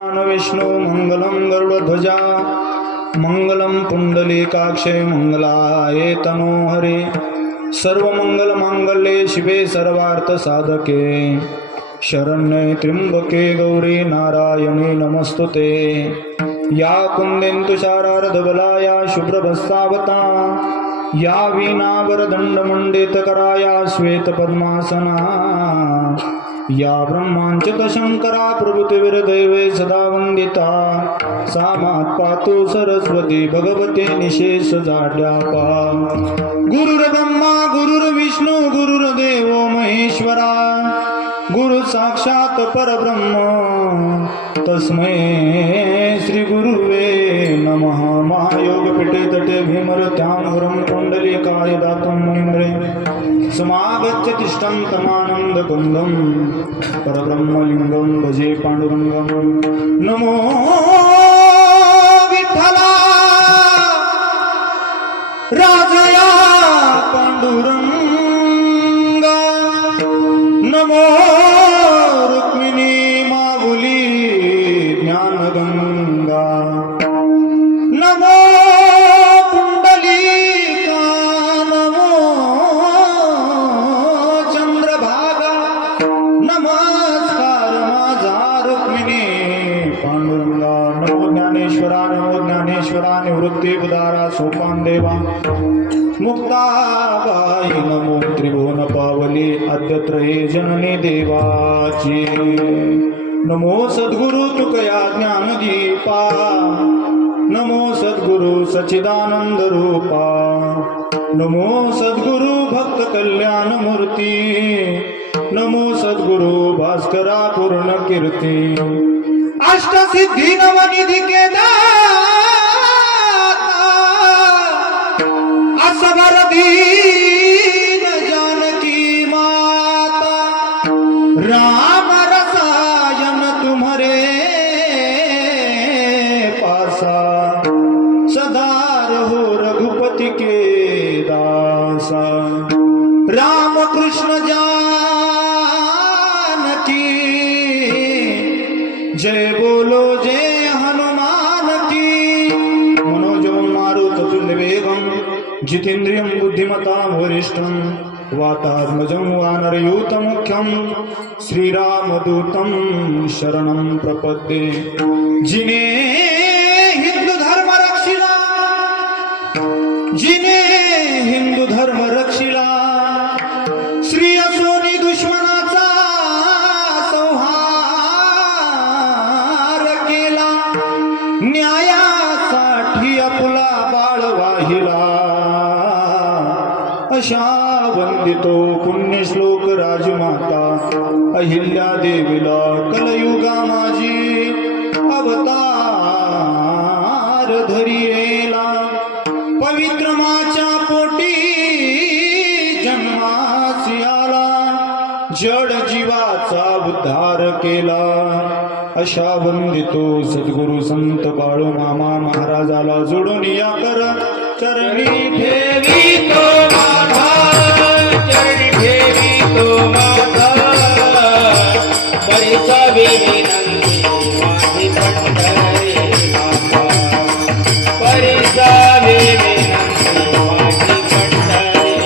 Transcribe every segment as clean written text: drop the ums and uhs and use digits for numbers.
विष्णु मंगलम गरुड़ध्वजा मंगलम पुंडलीकाक्षे मंगलाय तनो हरे सर्वमंगल मांगल्ये शिवे सर्वार्थ साधके शरण्ये त्र्यंबके गौरी नारायणी नमस्तुते या कुंदेन्दु तुषारार्धबलाया शुभ्रभस्तावता या वीणावरदण्डमण्डितकराया श्वेतपद्मासना या ब्रह्मांचित शंकरा प्रभृतिर्दैवे सदा वंदिता सा मात पातु सरस्वती भगवते निशेष जाड्यापा गुरुर्ब्रह्मा गुरुर्विष्णु गुरुर्देवो महेश्वरा गुरु साक्षात परब्रह्म तस्मै श्री गुरुवे नमः। महायोग पीठे तटे भीमरत्यानुरं कुंडलिकाय दातुं मुनिम्रे समागच्छ तिष्ठं तमानन्दकुन्दं परब्रह्मलिङ्गं भजे पाण्डुरङ्गं नमो विठ्ठला राजया पाण्डुरङ्गा नमो रुक्मिणी माऊली ज्ञानगंगा नमो पुंडलिका नमो चंद्रभागा नमस्कार माझा रुक्मिणी पांडुरंगा नमो ज्ञानेश्वरा निवृत्ती उदारा सोपान देवा मुक्ताबाई नमो त्रिभुवन पावली अद्यत्रये जननी देवाची नमो सद्गुरु तुकया ज्ञानदीपा नमो सद्गुरु सच्चिदानंद रूपा नमो सद्गुरु भक्त कल्याण मूर्ती नमो सद्गुरु भास्करा पूर्ण कीर्ती अष्टसिद्धी नवनिधी के दाता असबर दीन जानकी माता राम रसायन तुम्हारे पासा सदा रहो रघुपति के दासा राम कृष्ण जानकी जय बोलो जय हनुमान की मनोजं मारुततुल्य वेगं जितेन्द्रियं बुद्धिमतां वरिष्ठं वातात्मजं वानरयूतमुख्यं श्रीरामदूतं शरणं प्रपद्ये जिने हिंदू धर्म रक्षिला श्री असोनी दुश्मनाचा संहार केला न्यायासाठी आपला बाळ वाहिला अशा वंदितो पुण्यश्लोक राजमाता अहिल्या देवीला कलयुगा माझी अवतार धरियेला पवित्र माच्या पोटी जन्मासी आला जड जीवाचा उद्धार केला अशा वंदितो सद्गुरु संत बाळू मामा महाराजाला जोडून या कर चरणी ठेवी तो माझा चरणी ठेवी तो माझा परिसावे विनंती माझी पंढरी माता परिसावे विनंती माझी पंढरी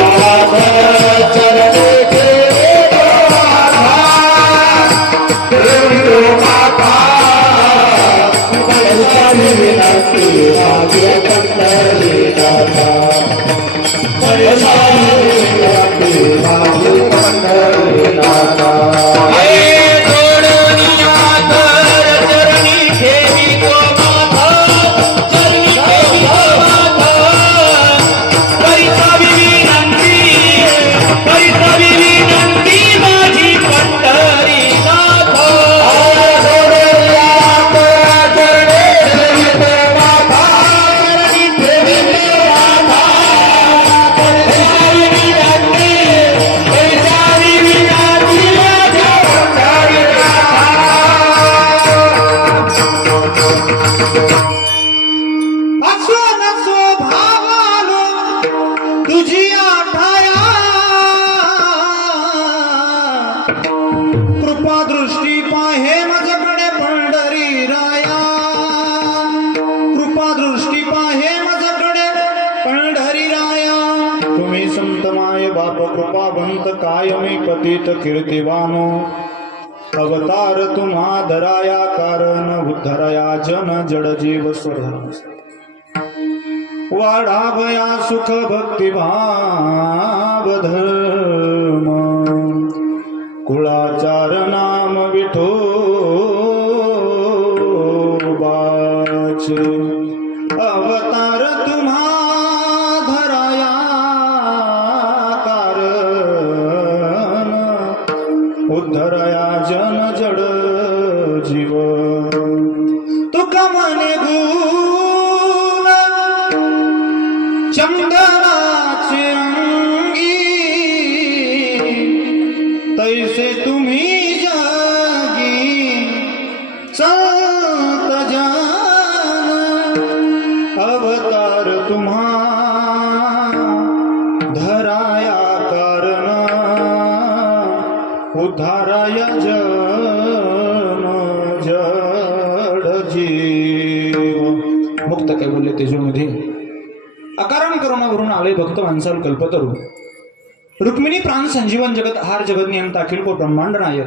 माता चरणी ठेवी तो माझा ठेवी तो माता परिसावे विनंती माझी पंढरी माता परिसावे विनंती माझी पंढरी माता कृपा दृष्टी पाहे माझ्याकडे पंढरी राया, कृपा दृष्टी पाहे माझ्याकडे पंढरी राया. तुम्ही संत माय बाप कृपावंत कायमी पतित कीर्तिवानो, अवतार तुम्हा धराया कारण उद्धराया जन जड जीव स्वधर्म. वाढावया सुख भक्ती भाव धर्म, कुळाचार नाम विठोबाचे. अवतार तुम्हा धराया कारण उद्धराया जन जड जीव. तुका म्हणे गुण चंदनाचे अंगी, तैसे तुम्ही जागी संत जान. अवतार तुम्हा धराया कारण उद्धाराय जन जड जीव. मुक्त काय बोलले तेजोमध्ये. अकारण करुणा भरून आले भक्त माणसाल कल्पतरू, रुक्मिणी प्राण संजीवन जगत हार जगत नियम ताखील को ब्रह्मांड नायक.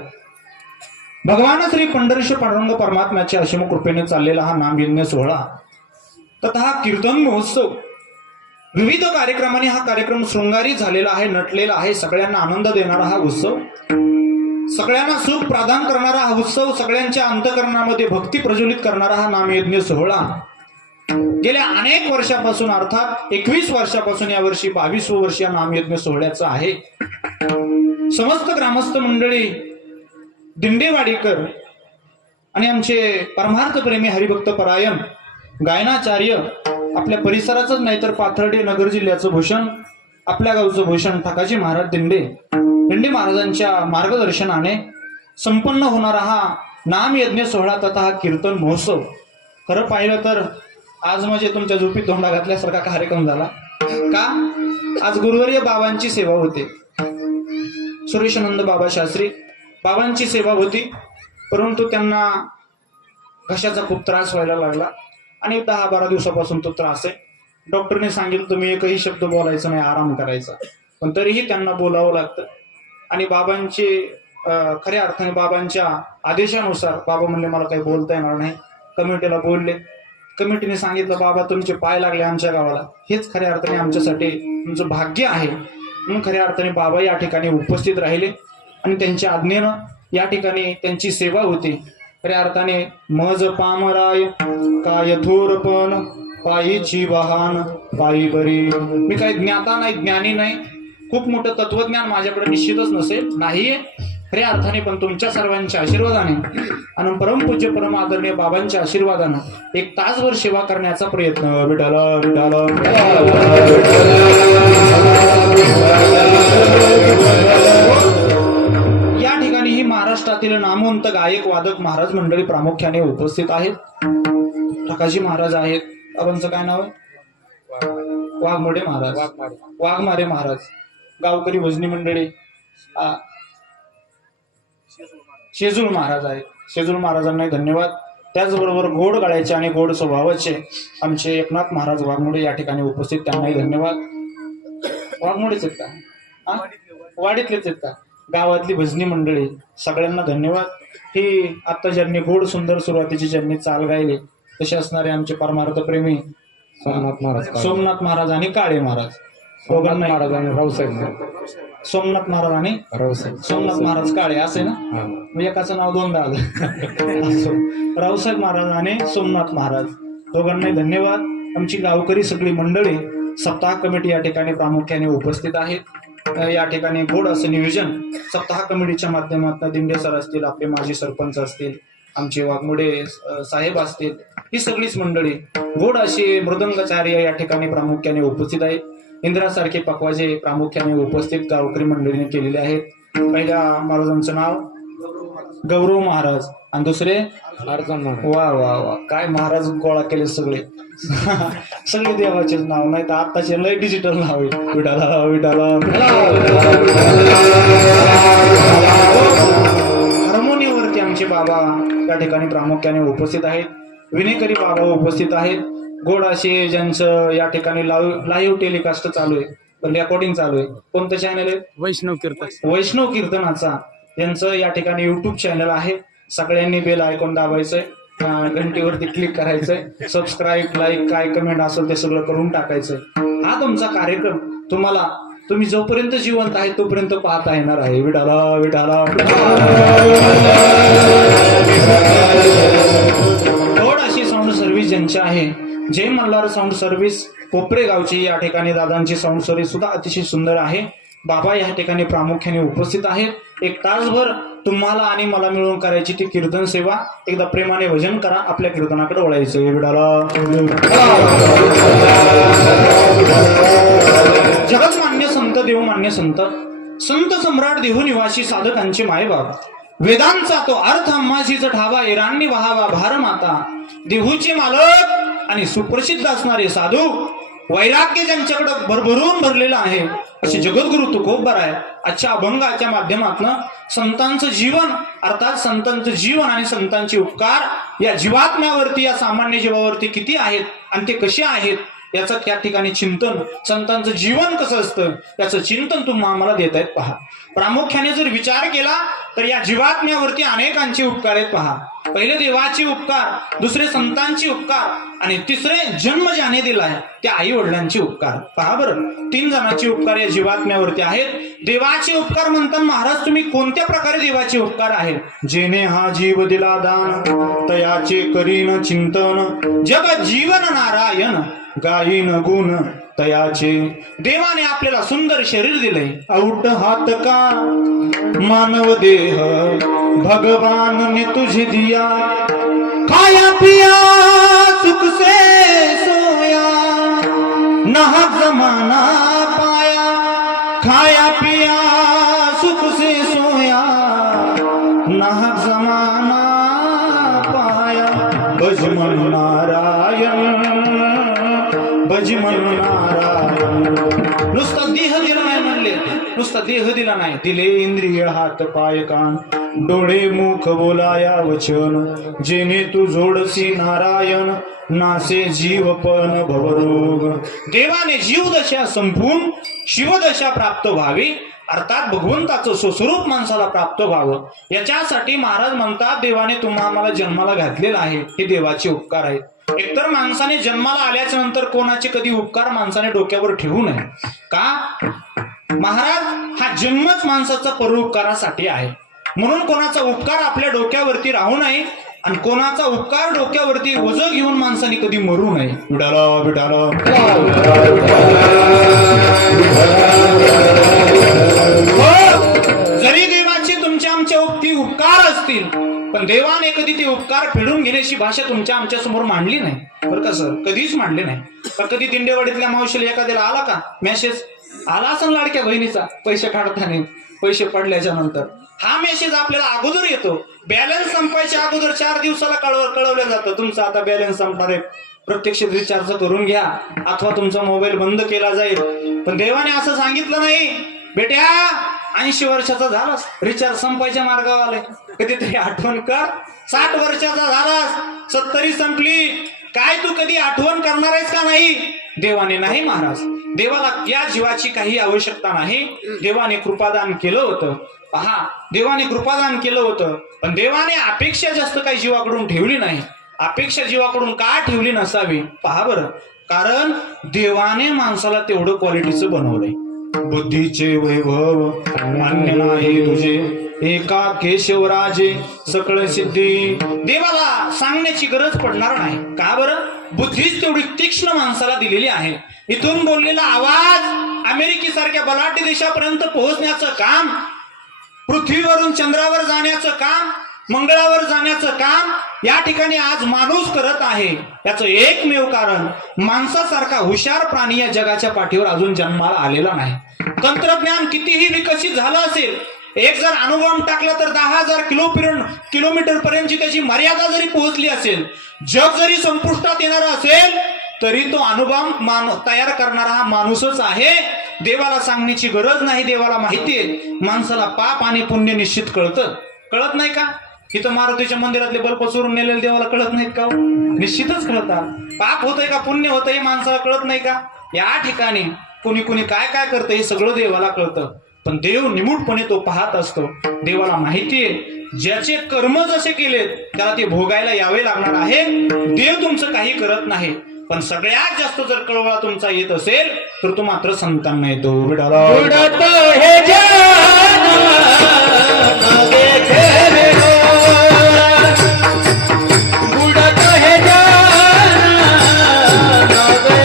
भगवान श्री पंढरीश पांडुरंग परमात्म्याच्या असीम कृपेने चाललेला हा नाम यज्ञ सोहळा तथा हा कीर्तन महोत्सव विविध कार्यक्रमाने हा कार्यक्रम शृंगारी झालेला आहे, नटलेला आहे. सगळ्यांना आनंद देणारा हा उत्सव, सगळ्यांना सुख प्रदान करणारा हा उत्सव, सगळ्यांच्या अंतकरणामध्ये भक्ती प्रज्वलित करणारा हा नामयज्ञ सोहळा गेल्या अनेक वर्षापासून अर्थात 21 वर्षापासून यावर्षी 22वं वर्ष या नामयज्ञ सोहळ्याचं आहे. समस्त ग्रामस्थ मंडळी, दिंडेवाडीकर आणि आमचे परमार्थ प्रेमी हरिभक्त परायण गायनाचार्य, आपल्या परिसराचंच नाही तर पाथर्डी नगर जिल्ह्याचं भूषण, आपल्या गावचं भूषण ठकाजी महाराज दिंडे महाराजांच्या मार्गदर्शनाने संपन्न होणारा हा नामयज्ञ सोहळा तथा हा कीर्तन महोत्सव. खरं पाहिलं तर आज म्हणजे तुमच्या झोपीत धोंडा घातल्यासारखा कार्यक्रम झाला. का? आज गुरुवर्य बाबांची सेवा होती. सुरेशानंद बाबा शास्त्री बाबांची सेवा होती, परंतु त्यांना घशाचा खूप त्रास व्हायला लागला आणि 10-12 दिवसापासून तो त्रास आहे. डॉक्टरने सांगितलं तुम्ही एकही शब्द बोलायचा नाही, आराम करायचा, पण तरीही त्यांना बोलावं लागतं. आणि बाबांचे खऱ्या अर्थाने बाबांच्या आदेशानुसार बाबा म्हणले मला काही बोलता येणार नाही. कमिटीला बोलले, कमिटीने सांगितलं बाबा तुमचे पाय लागले आमच्या गावाला, हेच खऱ्या अर्थाने आमच्यासाठी तुमचं भाग्य आहे. म्हणून खऱ्या अर्थाने बाबा या ठिकाणी उपस्थित राहिले आणि त्यांच्या आज्ञेनं या ठिकाणी त्यांची सेवा होती. खऱ्या अर्थाने मज पामराय काय थोरपण पायीची वाहन पायी बरी. मी काही ज्ञाता नाही, ज्ञानी नाही, खूप मोठं तत्वज्ञान माझ्याकडे निश्चितच नसेल, नाहीये खऱ्या अर्थाने, पण तुमच्या सर्वांच्या आशीर्वादाने आणि परमपूज्य परम आदरणीय बाबांच्या आशीर्वादानं 1 तासभर सेवा करण्याचा प्रयत्न. विठ्ठल विठ्ठल. या ठिकाणी ही महाराष्ट्रातील नामवंत गायक वादक महाराज मंडळी प्रामुख्याने उपस्थित आहेत. ठकाजी महाराज आहेत, बाबांचं काय नाव आहे? वाघमोडे महाराज, वाघमारे महाराज, गावकरी भजनी मंडळी, शेजूळ महाराज आहेत. शेजूळ महाराजांना धन्यवाद. त्याचबरोबर गोड गाळ्याचे आणि गोड स्वभावाचे आमचे एकनाथ महाराज वाघमोडे या ठिकाणी उपस्थित, त्यांनाही धन्यवाद. वाघमोडेच आहेत का? वाडीतलेच आहेत का? गावातली भजनी मंडळी सगळ्यांना धन्यवाद. ही आता ज्यांनी गोड सुंदर सुरुवातीची ज्यांनी चाल गायली तसे असणारे आमचे परमार्थ प्रेमी सोमनाथ महाराज आणि काळे महाराज, महाराज आणि रावसाहेब, सोमनाथ महाराज आणि सोमनाथ महाराज काळे असे ना, म्हणजे एकाचं नाव 2दा आलं. रावसाहेब महाराज आणि सोमनाथ महाराज दोघांनाही धन्यवाद. आमची गावकरी सगळी मंडळी, सप्ताह कमिटी या ठिकाणी प्रामुख्याने उपस्थित आहेत. या ठिकाणी गोड असं नियोजन सप्ताह कमिटीच्या माध्यमातून दिंडे सर असतील, आपले माजी सरपंच असतील, आमचे वाघमोडे साहेब असतील, ही सगळीच मंडळी गोड अशी मृदंगाचार्य या ठिकाणी प्रामुख्याने उपस्थित आहेत. इंद्रासारखे पकवाजे प्रामुख्याने उपस्थित गावकरी मंडळीने केलेले आहेत. पहिल्या महाराजांचं नाव गौरव महाराज आणि दुसरे वा वा वा, काय महाराज गोळा केले सगळे. सगळे देवाचेच नाव, नाही तर आताचे लय डिजिटल नाव आहे. विठाला विठाला. बाबा या ठिकाणी प्रामुख्याने उपस्थित आहेत, विनेकरी बाबा उपस्थित आहेत, गोड असे ज्यांचं या ठिकाणी लाईव्ह टेलिकास्ट चालू आहे, रेकॉर्डिंग चालू आहे. कोणतं चॅनल आहे? वैष्णव कीर्तनाचा यांचं या ठिकाणी युट्यूब चॅनल आहे. सगळ्यांनी बेल आयकॉन दाबायचंय, घंटीवरती क्लिक करायचंय, सबस्क्राईब, लाईक, काय कमेंट असेल ते सगळं करून टाकायचंय. हा तुमचा कार्यक्रम तुम्ही जोपर्यंत जिवंत आहे तोपर्यंत पाहता येणार आहे. विठाला विठाला. गोड अशी साऊंड सर्व्हिस ज्यांची आहे, जय मल्हार साऊंड सर्व्हिस कोपरे गावची या ठिकाणी दादांची साऊंड सर्व्हिस सुद्धा अतिशय सुंदर आहे. बाबा या ठिकाणी प्रामुख्याने उपस्थित आहेत. एक तासभर तुम्हाला आणि मला मिळून करायची ती कीर्तन सेवा. एकदा प्रेमाने भजन करा, आपल्या कीर्तनाकडे वळायचं. विडाला जगतमान्य संत, देवमान्य संत, संत सम्राट देहू निवासी साधकांचे मायबाप, वेदांचा तो अर्थ अम्माजीचा ठावा, इराणी वहावा भारमाता, देहूचे मालक आणि सुप्रसिद्ध असणारे साधू, वैराग्य ज्यांच्याकडे भरभरून भरलेलं आहे असे जगद्गुरु तुकोबर आहे. आजच्या अभंगाच्या माध्यमातून संतांचं जीवन अर्थात संतांचं जीवन आणि संतांचे उपकार या जीवात्म्यावरती, या सामान्य जीवावरती किती आहेत आणि ते कसे आहेत याचं त्या ठिकाणी चिंतन, संतांचं जीवन कसं असतं याचं चिंतन तुम्ही आम्हाला देत आहेत. पहा, प्रामुख्याने जर विचार केला तर या जीवात्म्यावरती अनेकांचे उपकार आहेत. पहा, पहिले देवाचे उपकार, दुसरे संतांचे उपकार आणि तिसरे जन्म ज्याने दिलाय त्या आई वडिलांचे उपकार. पहा बरं, 3 जणांचे उपकार या जीवात्म्यावरती आहेत. देवाचे उपकार म्हणतात महाराज तुम्ही कोणत्या प्रकारे देवाचे उपकार आहेत? जेने हा जीव दिला दान, तयाचे करीन चिंतन, जग जीवन नारायण गायीन गुण तयाचे. देवाने आपल्याला सुंदर शरीर दिले, औट हात का मानव देह भगवान ने तुझे दिया, खाया पिया सुख से सोया, नाहक जमाना पाया, खाया पिया सुख से सोया, नाहक जमाना पाया, भजमन नारायण, भजमन नारायण. नुसता देह दिला नाही म्हणले, नुसता देह दिला नाही, दिले इंद्रिय हात पाय कान, डोळे मुख बोलाया वचन, जेने तू जोडसी नारायण, नासे जीवपण भवरोग. देवाने जीवदशा संपून शिवदशा प्राप्त व्हावी, अर्थात भगवंताचं स्वस्वरूप माणसाला प्राप्त व्हावं, याच्यासाठी महाराज म्हणतात देवाने तुम्हा आम्हाला जन्माला घातलेला आहे. हे देवाचे उपकार आहेत. एकतर माणसाने जन्माला आल्याच्या नंतर कोणाचे कधी उपकार माणसाने डोक्यावर ठेवू नये. का? महाराज हा जन्मच माणसाचा परोपकारासाठी आहे. म्हणून कोणाचा उपकार आपल्या डोक्यावरती राहू नये आणि कोणाचा उपकार डोक्यावरती ओझं घेऊन माणसाने कधी मरू नये. विडाला विडाला. जरी देवाचे तुमच्या आमच्या उपकार असतील पण देवाने कधी ते उपकार फेडून घेण्याची भाषा तुमच्या आमच्या समोर मांडली नाही बरं का सर, कधीच मांडली नाही. तर कधी दिंडेवाडीतल्या मावशीला एखाद्याला आला का मेसेज आला असं लाडक्या बहिणीचा पैसे काढताना, पैसे पडल्याच्या नंतर हा मेसेज आपल्याला अगोदर येतो. बॅलन्स संपायच्या अगोदर 4 दिवसाला कळवलं जातं तुमचा आता बॅलन्स संपणार आहे, प्रत्यक्ष रिचार्ज करून घ्या अथवा तुमचा मोबाईल बंद केला जाईल. पण देवाने असं सांगितलं नाही, बेट्या 80 वर्षाचा झालास, रिचार्ज संपायच्या मार्गावर आलाय, कधीतरी आठवण कर. 60 वर्षाचा झालास, 70 संपली, काय तू कधी आठवण करणार आहेस का नाही? देवाने नाही महाराज, देवाला या जीवाची काही आवश्यकता नाही. देवाने कृपादान केलं होतं. पहा, देवाने कृपादान केलं होतं पण देवाने अपेक्षा जास्त काही जीवाकडून ठेवली नाही. अपेक्षा जीवाकडून का ठेवली नसावी? पहा बरं, कारण देवाने माणसाला तेवढं क्वालिटीचं बनवलंय. बुद्धीचे वैभव मान्य नाही तुझे, एका केशवराजे सकळ सिद्धी. देवाला सांगण्याची गरज पडणार नाही. का बरं? बुद्धीच तेवढी तीक्ष्ण माणसाला दिलेली आहे. इथून बोललेला आवाज अमेरिकेसारख्या बलाढ्य देशापर्यंत पोहोचण्याचं काम, पृथ्वीवरून चंद्रावर जाण्याचं काम, मंगळावर जाण्याचं काम या ठिकाणी आज माणूस करत आहे. याचं एकमेव कारण माणसासारखा हुशार प्राणी या जगाच्या पाठीवर अजून जन्माला आलेला नाही. तंत्रज्ञान कितीही विकसित झालं असेल, एक जर अणुबॉम्ब टाकला तर 10,000 किलोमीटर पर्यंतची त्याची मर्यादा जरी पोहोचली असेल, जग जरी संपुष्टात येणार असेल तरी तो अणुबॉम्ब तयार करणारा हा माणूसच आहे. देवाला सांगण्याची गरज नाही. देवाला माहिती आहे माणसाला पाप आणि पुण्य निश्चित कळतं. कळत नाही का? इथं मारुतीच्या मंदिरातले बल्ब चोरून नेलेले देवाला कळत नाहीत का हो? निश्चितच कळतात. पाप होतंय का पुण्य होतंय हे माणसाला कळत नाही का? या ठिकाणी कुणी कुणी काय काय करतं हे सगळं देवाला कळतं, पण देव निमूटपणे तो पाहत असतो. देवाला माहितीये ज्याचे कर्म जसे केलेत त्याला ते भोगायला यावे लागणार आहे. देव तुमचं काही करत नाही, पण सगळ्यात जास्त जर कळवळा तुमचा येत असेल तर तो मात्र संतांना येतो. विडाला उडत हे जान न देखे उडत हे जान न देखे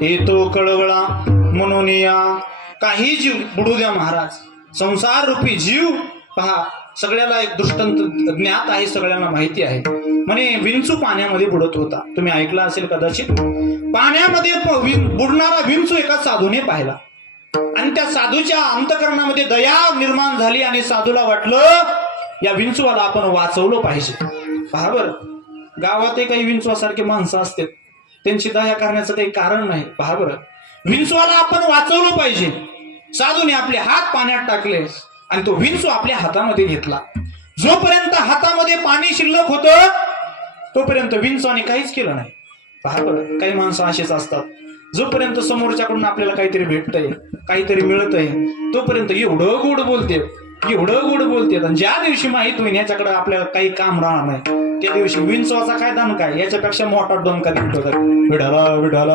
येतो कळवळा म्हणून या काही जीव बुडू द्या महाराज. संसार रूपी जीव पहा सगळ्याला एक दृष्टांत ज्ञात आहे, सगळ्यांना माहिती आहे. म्हणे विंचू पाण्यामध्ये बुडत होता. तुम्ही ऐकला असेल कदाचित. पाण्यामध्ये बुडणारा विंचू एका साधूने पाहिला आणि त्या साधूच्या अंतकरणामध्ये दया निर्माण झाली आणि साधूला वाटलं या विंचूला आपण वाचवलं पाहिजे. पहा बरं, गावातही काही विंचवासारखे माणसं असतात, त्यांची दया करण्याचं काही कारण नाही. पहा बरं, विंचवाला आपण वाचवलं पाहिजे. साधूने आपले हात पाण्यात टाकले आणि तो विंचू आपल्या हातामध्ये घेतला. जोपर्यंत हातामध्ये पाणी शिल्लक होतं तोपर्यंत विंचवाने काहीच केलं नाही. पहा बरं, काही माणसं असेच असतात, जोपर्यंत समोरच्याकडून आपल्याला काहीतरी भेटतंय, काहीतरी मिळतंय, तोपर्यंत एवढं गोड बोलते, एवढं गोड बोलते, आणि ज्या दिवशी माहित होईल याच्याकडे आपल्याला काही काम राहणार नाही त्या दिवशी विंचवाचा काय दणका आहे, याच्यापेक्षा मोठा डोंका दिसतो. विडाला विडाला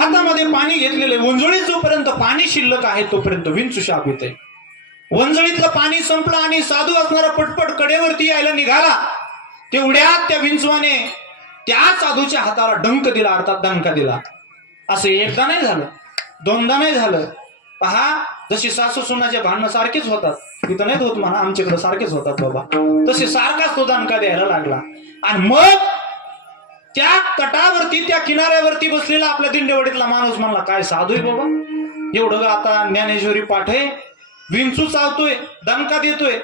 हातामध्ये पाणी घेतलेले वंजळीत जोपर्यंत पाणी शिल्लक आहे तोपर्यंत विंचू शाप येते. वंजळीतलं पाणी संपलं आणि साधू असणारा पटपट कडेवरती यायला निघाला. तेवढ्यात त्या विंचवाने त्या साधूच्या हाताला डंक दिला, अर्थात दणका दिला. असं एकदा नाही झालं, दोनदा नाही झालं. पहा, जशी सासू सुनाचे भांडणं सारखेच होतात, इथं नाहीत होत म्हणा, आमच्याकडे सारखेच होतात बाबा, तसे सारखाच तो दणका द्यायला लागला. आणि मग त्या तटावरती त्या किनाऱ्यावरती बसलेला आपल्या दिंडेवाडीतला माणूस म्हणला, काय साधू आहे बाबा, एवढं आता ज्ञानेश्वरी पाठ आहे, विंचू चावतोय, दणका देतोय,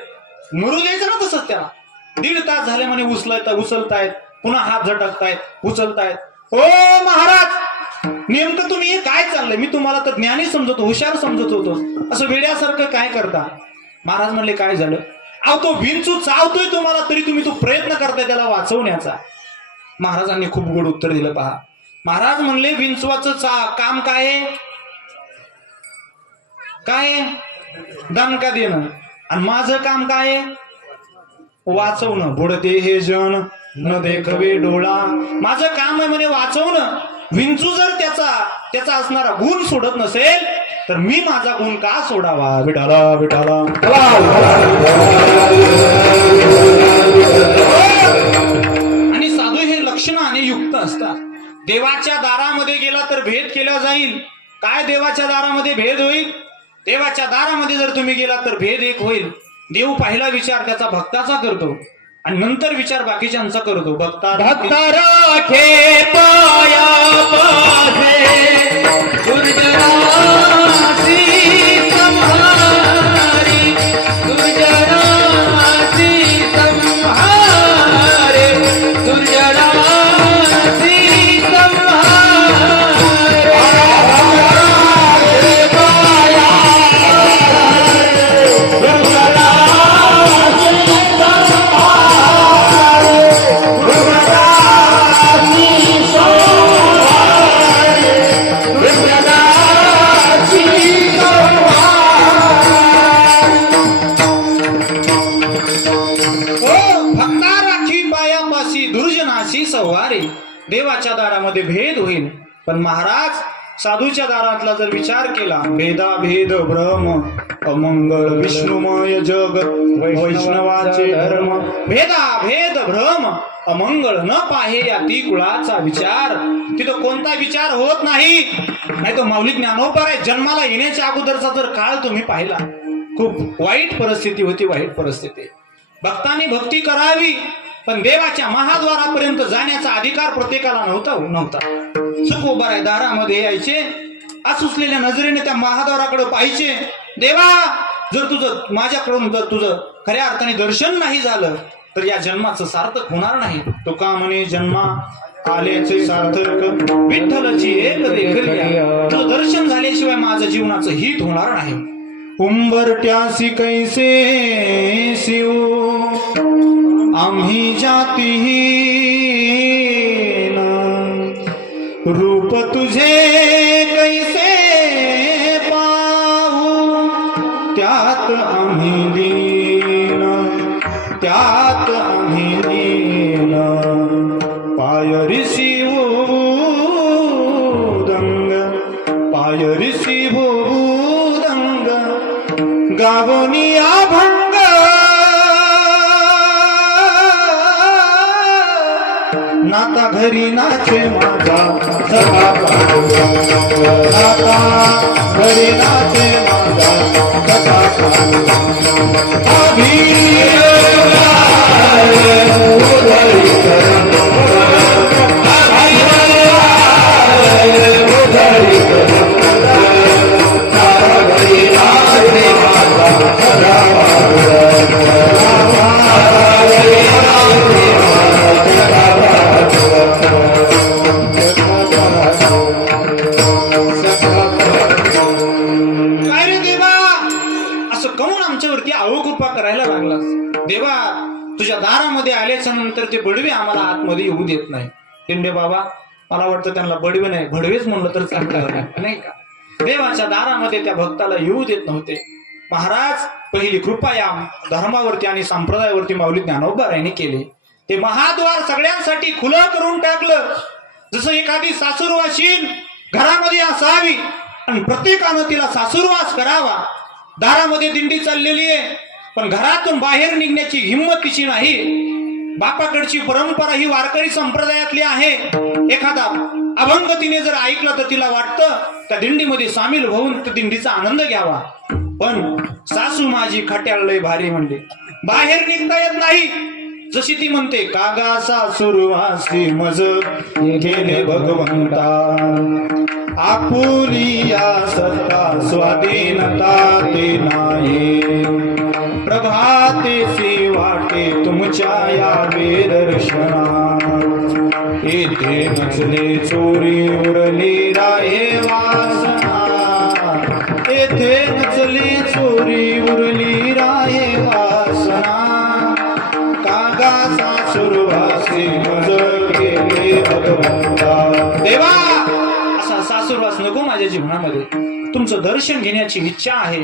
मरू द्यायचं ना तसंच त्याला. 1.5 तास झाले म्हणे उचलतायत, पुन्हा हात झटकतायत, उचलतायत. ओ महाराज, नेमकं तुम्ही हे काय चाललंय? मी तुम्हाला तर ज्ञानी समजतो, हुशार समजत होतो, असं वेड्यासारखं काय करता? महाराज म्हणले, काय झालं? अहो, तो विंचू चावतोय तुम्हाला तरी तुम्ही तो प्रयत्न करताय त्याला वाचवण्याचा. महाराजांनी खूप गोड उत्तर दिलं. पहा, महाराज म्हणले, विंचवाचं काम काय आहे? काय? दणका देणं. आणि माझं काम काय आहे? वाचवणं. बुडते हे जन न देखवे डोळा. माझं काम आहे म्हणे वाचवणं. विंचू जर त्याचा असणारा गुण सोडत नसेल तर मी माझा गुण का सोडावा? विठाला विठाला. आणि साधू हे लक्षणाने युक्त असतात. देवाच्या दारामध्ये गेला तर भेद केला जाईल. काय देवाच्या दारामध्ये भेद होईल? देवाच्या दारामध्ये जर तुम्ही गेला तर भेद एक होईल. देव पहिला विचार त्याचा भक्ताचा करतो आणि नंतर विचार बाकीच्यांचा करतो. भक्ता राखे पाया पासे दुर्जनासी संहारी, दुर्जनासी संहारे, दुर्जनासी संहारे. पाया नाही सवारी देवाच्या दारामध्ये भेद होईल. पण महाराज साधूच्या दारातला जर विचार केला, भेदाभेद भ्रम अमंगळ विष्णुमय जग वैष्णवाचे धर्म, भेदाभेद भ्रम अमंगळ न पाहे या ती कुळाचा विचार. तिथं कोणता विचार होत नाही. नाही तो माऊली ज्ञानोबा आहे. जन्माला येण्याच्या अगोदरचा जर काळ तुम्ही पाहिला, खूप वाईट परिस्थिती होती, वाईट परिस्थिती. भक्तांनी भक्ती करावी, पण देवाच्या महाद्वारापर्यंत जाण्याचा अधिकार प्रत्येकाला नव्हता. सुखोबाराय दारामध्ये यायचे, असुसलेल्या नजरेने त्या महाद्वाराकडे पाहायचे. देवा, जर तुझं माझ्याकडून जर तुझं खऱ्या अर्थाने दर्शन नाही झालं तर या जन्माचं सार्थक होणार नाही. तुका म्हणे जन्मा आल्याचे सार्थक विठ्ठलची एक देखील, तुझं दर्शन झाल्याशिवाय माझं जीवनाचं हित होणार नाही. उंबरट्यासी कैसे शिव आम्ही जातीहीन, रूप तुझे कैसे पाहू त्यात आम्ही लीन, त्यात आम्ही लीन. पायरिसी भूदंग, पायरिसी भूदंग, गावनी अभंग, नाता घरी नाचे माझा सखा, नाता घरी नाचे माझा सखा. देवा, तुझ्या दारामध्ये आल्याच्या नंतर ते बडवे आम्हाला आतमध्ये येऊ देत नाही. टिंडे बाबा, मला वाटतं त्यांना बडवे नाही, भडवेच म्हणलं तर चांगलं नाही का. देवाच्या दारामध्ये त्या भक्ताला येऊ देत नव्हते. महाराज पहिली कृपा या धर्मावरती आणि संप्रदायावरती माऊली ज्ञानोबारायांनी केली. ते महाद्वार सगळ्यांसाठी खुलं करून टाकलं. जसं एखादी सासूरवाशीन घरामध्ये असावी आणि प्रत्येकानं तिला सासूरवास करावा. दारामध्ये दिंडी चाललेली आहे, पण घरातून बाहेर निघण्याची हिंमत तिची नाही. बापाकडची परंपरा ही वारकरी संप्रदायातली आहे. एखादा अभंग तिने जर ऐकला तर तिला वाटतं त्या दिंडीमध्ये सामील होऊन त्या दिंडीचा आनंद घ्यावा. पण सासू माझी खट्याळ लय भारी म्हणली, बाहेर निघता येत नाही. जशी ती म्हणते, कागा सासूरवासी मज गेले भगवंता, आपुलिया सत्ता स्वाधीनता ते नाही. प्रभाते वाटे तुमच्या या दर्शना, येथे नचले चोरी उरली राहे वासना, येथे नचले चोरी उरली राहे वासना. कागा सासूरवासी मज गेले भगवंता. देवा, असा सासूरवास नको माझ्या जीवनामध्ये. तुमचं दर्शन घेण्याची इच्छा आहे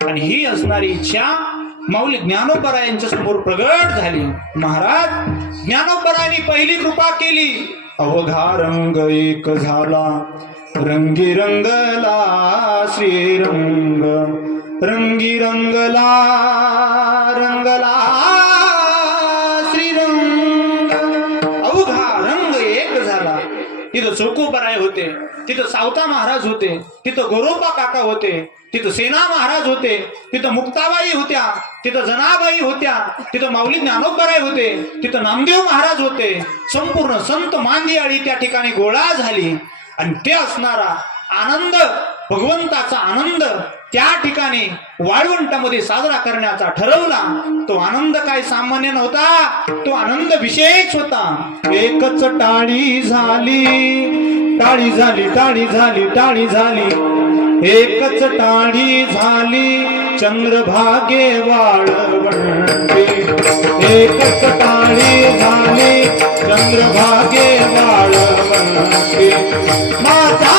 आणि ही असणारी इच्छा माऊली ज्ञानोबरायांच्या समोर प्रगट झाली. महाराज ज्ञानोबरायांनी पहिली कृपा केली. अवघा रंग एक झाला, रंगी रंगला श्रीरंग, रंगी रंगला रंगला श्रीरंग. अवघा रंग एक झाला. तिथं चोकोबराय होते, तिथं सावता महाराज होते, तिथं गोरोबा काका होते, तिथं सेना महाराज होते, तिथं मुक्ताबाई होत्या, तिथं जनाबाई होत्या, तिथं माऊली ज्ञानोबराय होते, तिथं नामदेव महाराज होते. संपूर्ण संत मांदियाळी त्या ठिकाणी गोळा झाली आणि ते असणारा आनंद, भगवंताचा आनंद त्या ठिकाणी वाळवंटामध्ये साजरा करण्याचा ठरवला. तो आनंद काय सामान्य नव्हता, तो आनंद विशेष होता. एकच टाळी झाली, टाळी झाली, टाळी झाली, टाळी झाली, एकच टाळी झाली चंद्रभागे वाळवंटे. एकच टाळी झाली चंद्रभागे वाळवंटे. माझा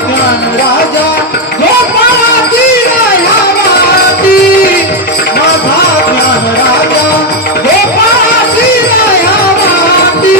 ज्ञान राजा गोपाळाची रायावाती, माझा ज्ञान राजा गोपाळाची रायावाती.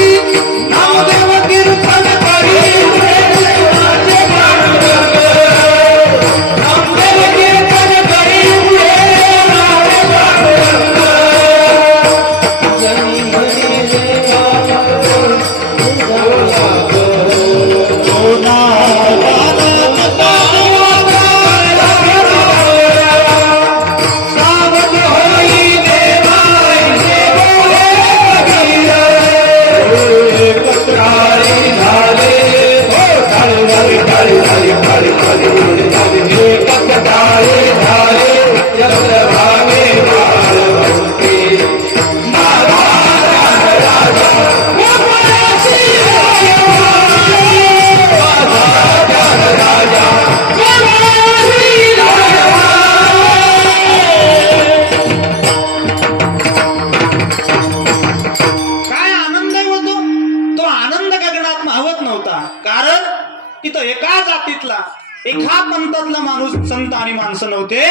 एका पंथातला माणूस संत आणि माणसं नव्हते,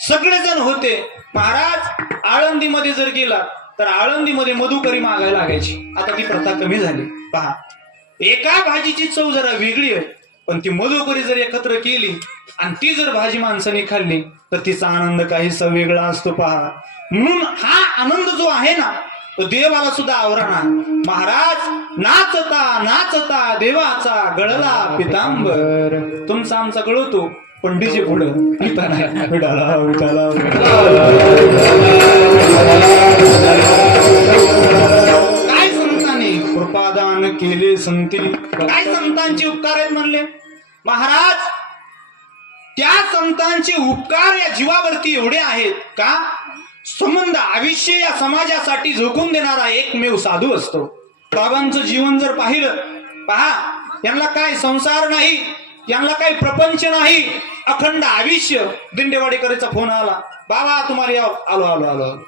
सगळेजण होते. महाराज आळंदीमध्ये जर गेला तर आळंदीमध्ये मधुकरी मागायला लागायची. आता ती प्रथा कमी झाली. पहा, एका भाजीची चव जरा वेगळी आहे, पण ती मधुकरी जर एकत्र केली आणि ती जर भाजी माणसाने खाल्ली तर तिचा आनंद काहीसा वेगळा असतो. पहा, म्हणून हा आनंद जो आहे ना तो देवाला सुद्धा आवरणा. महाराज नाचता नाचता देवाचा गळला पितांबर. तुमचा आमचा गळतो पण डीजे पुढं विठाला विठाला काय संतांनी कृपादान केले संती, काय संतांचे उपकार आहेत म्हणले महाराज. त्या संतांचे उपकार या जीवावरती एवढे आहेत का संबंध आयुष्य या समाजासाठी झोकून देणारा एकमेव साधू असतो. बाबांचं जीवन जर पाहिलं, पहा यांना काय संसार नाही, यांना काही प्रपंच नाही, अखंड आयुष्य. दिंडेवाडीकरचा फोन आला, बाबा तुम्हाला या, आलो आलो आलो आलो.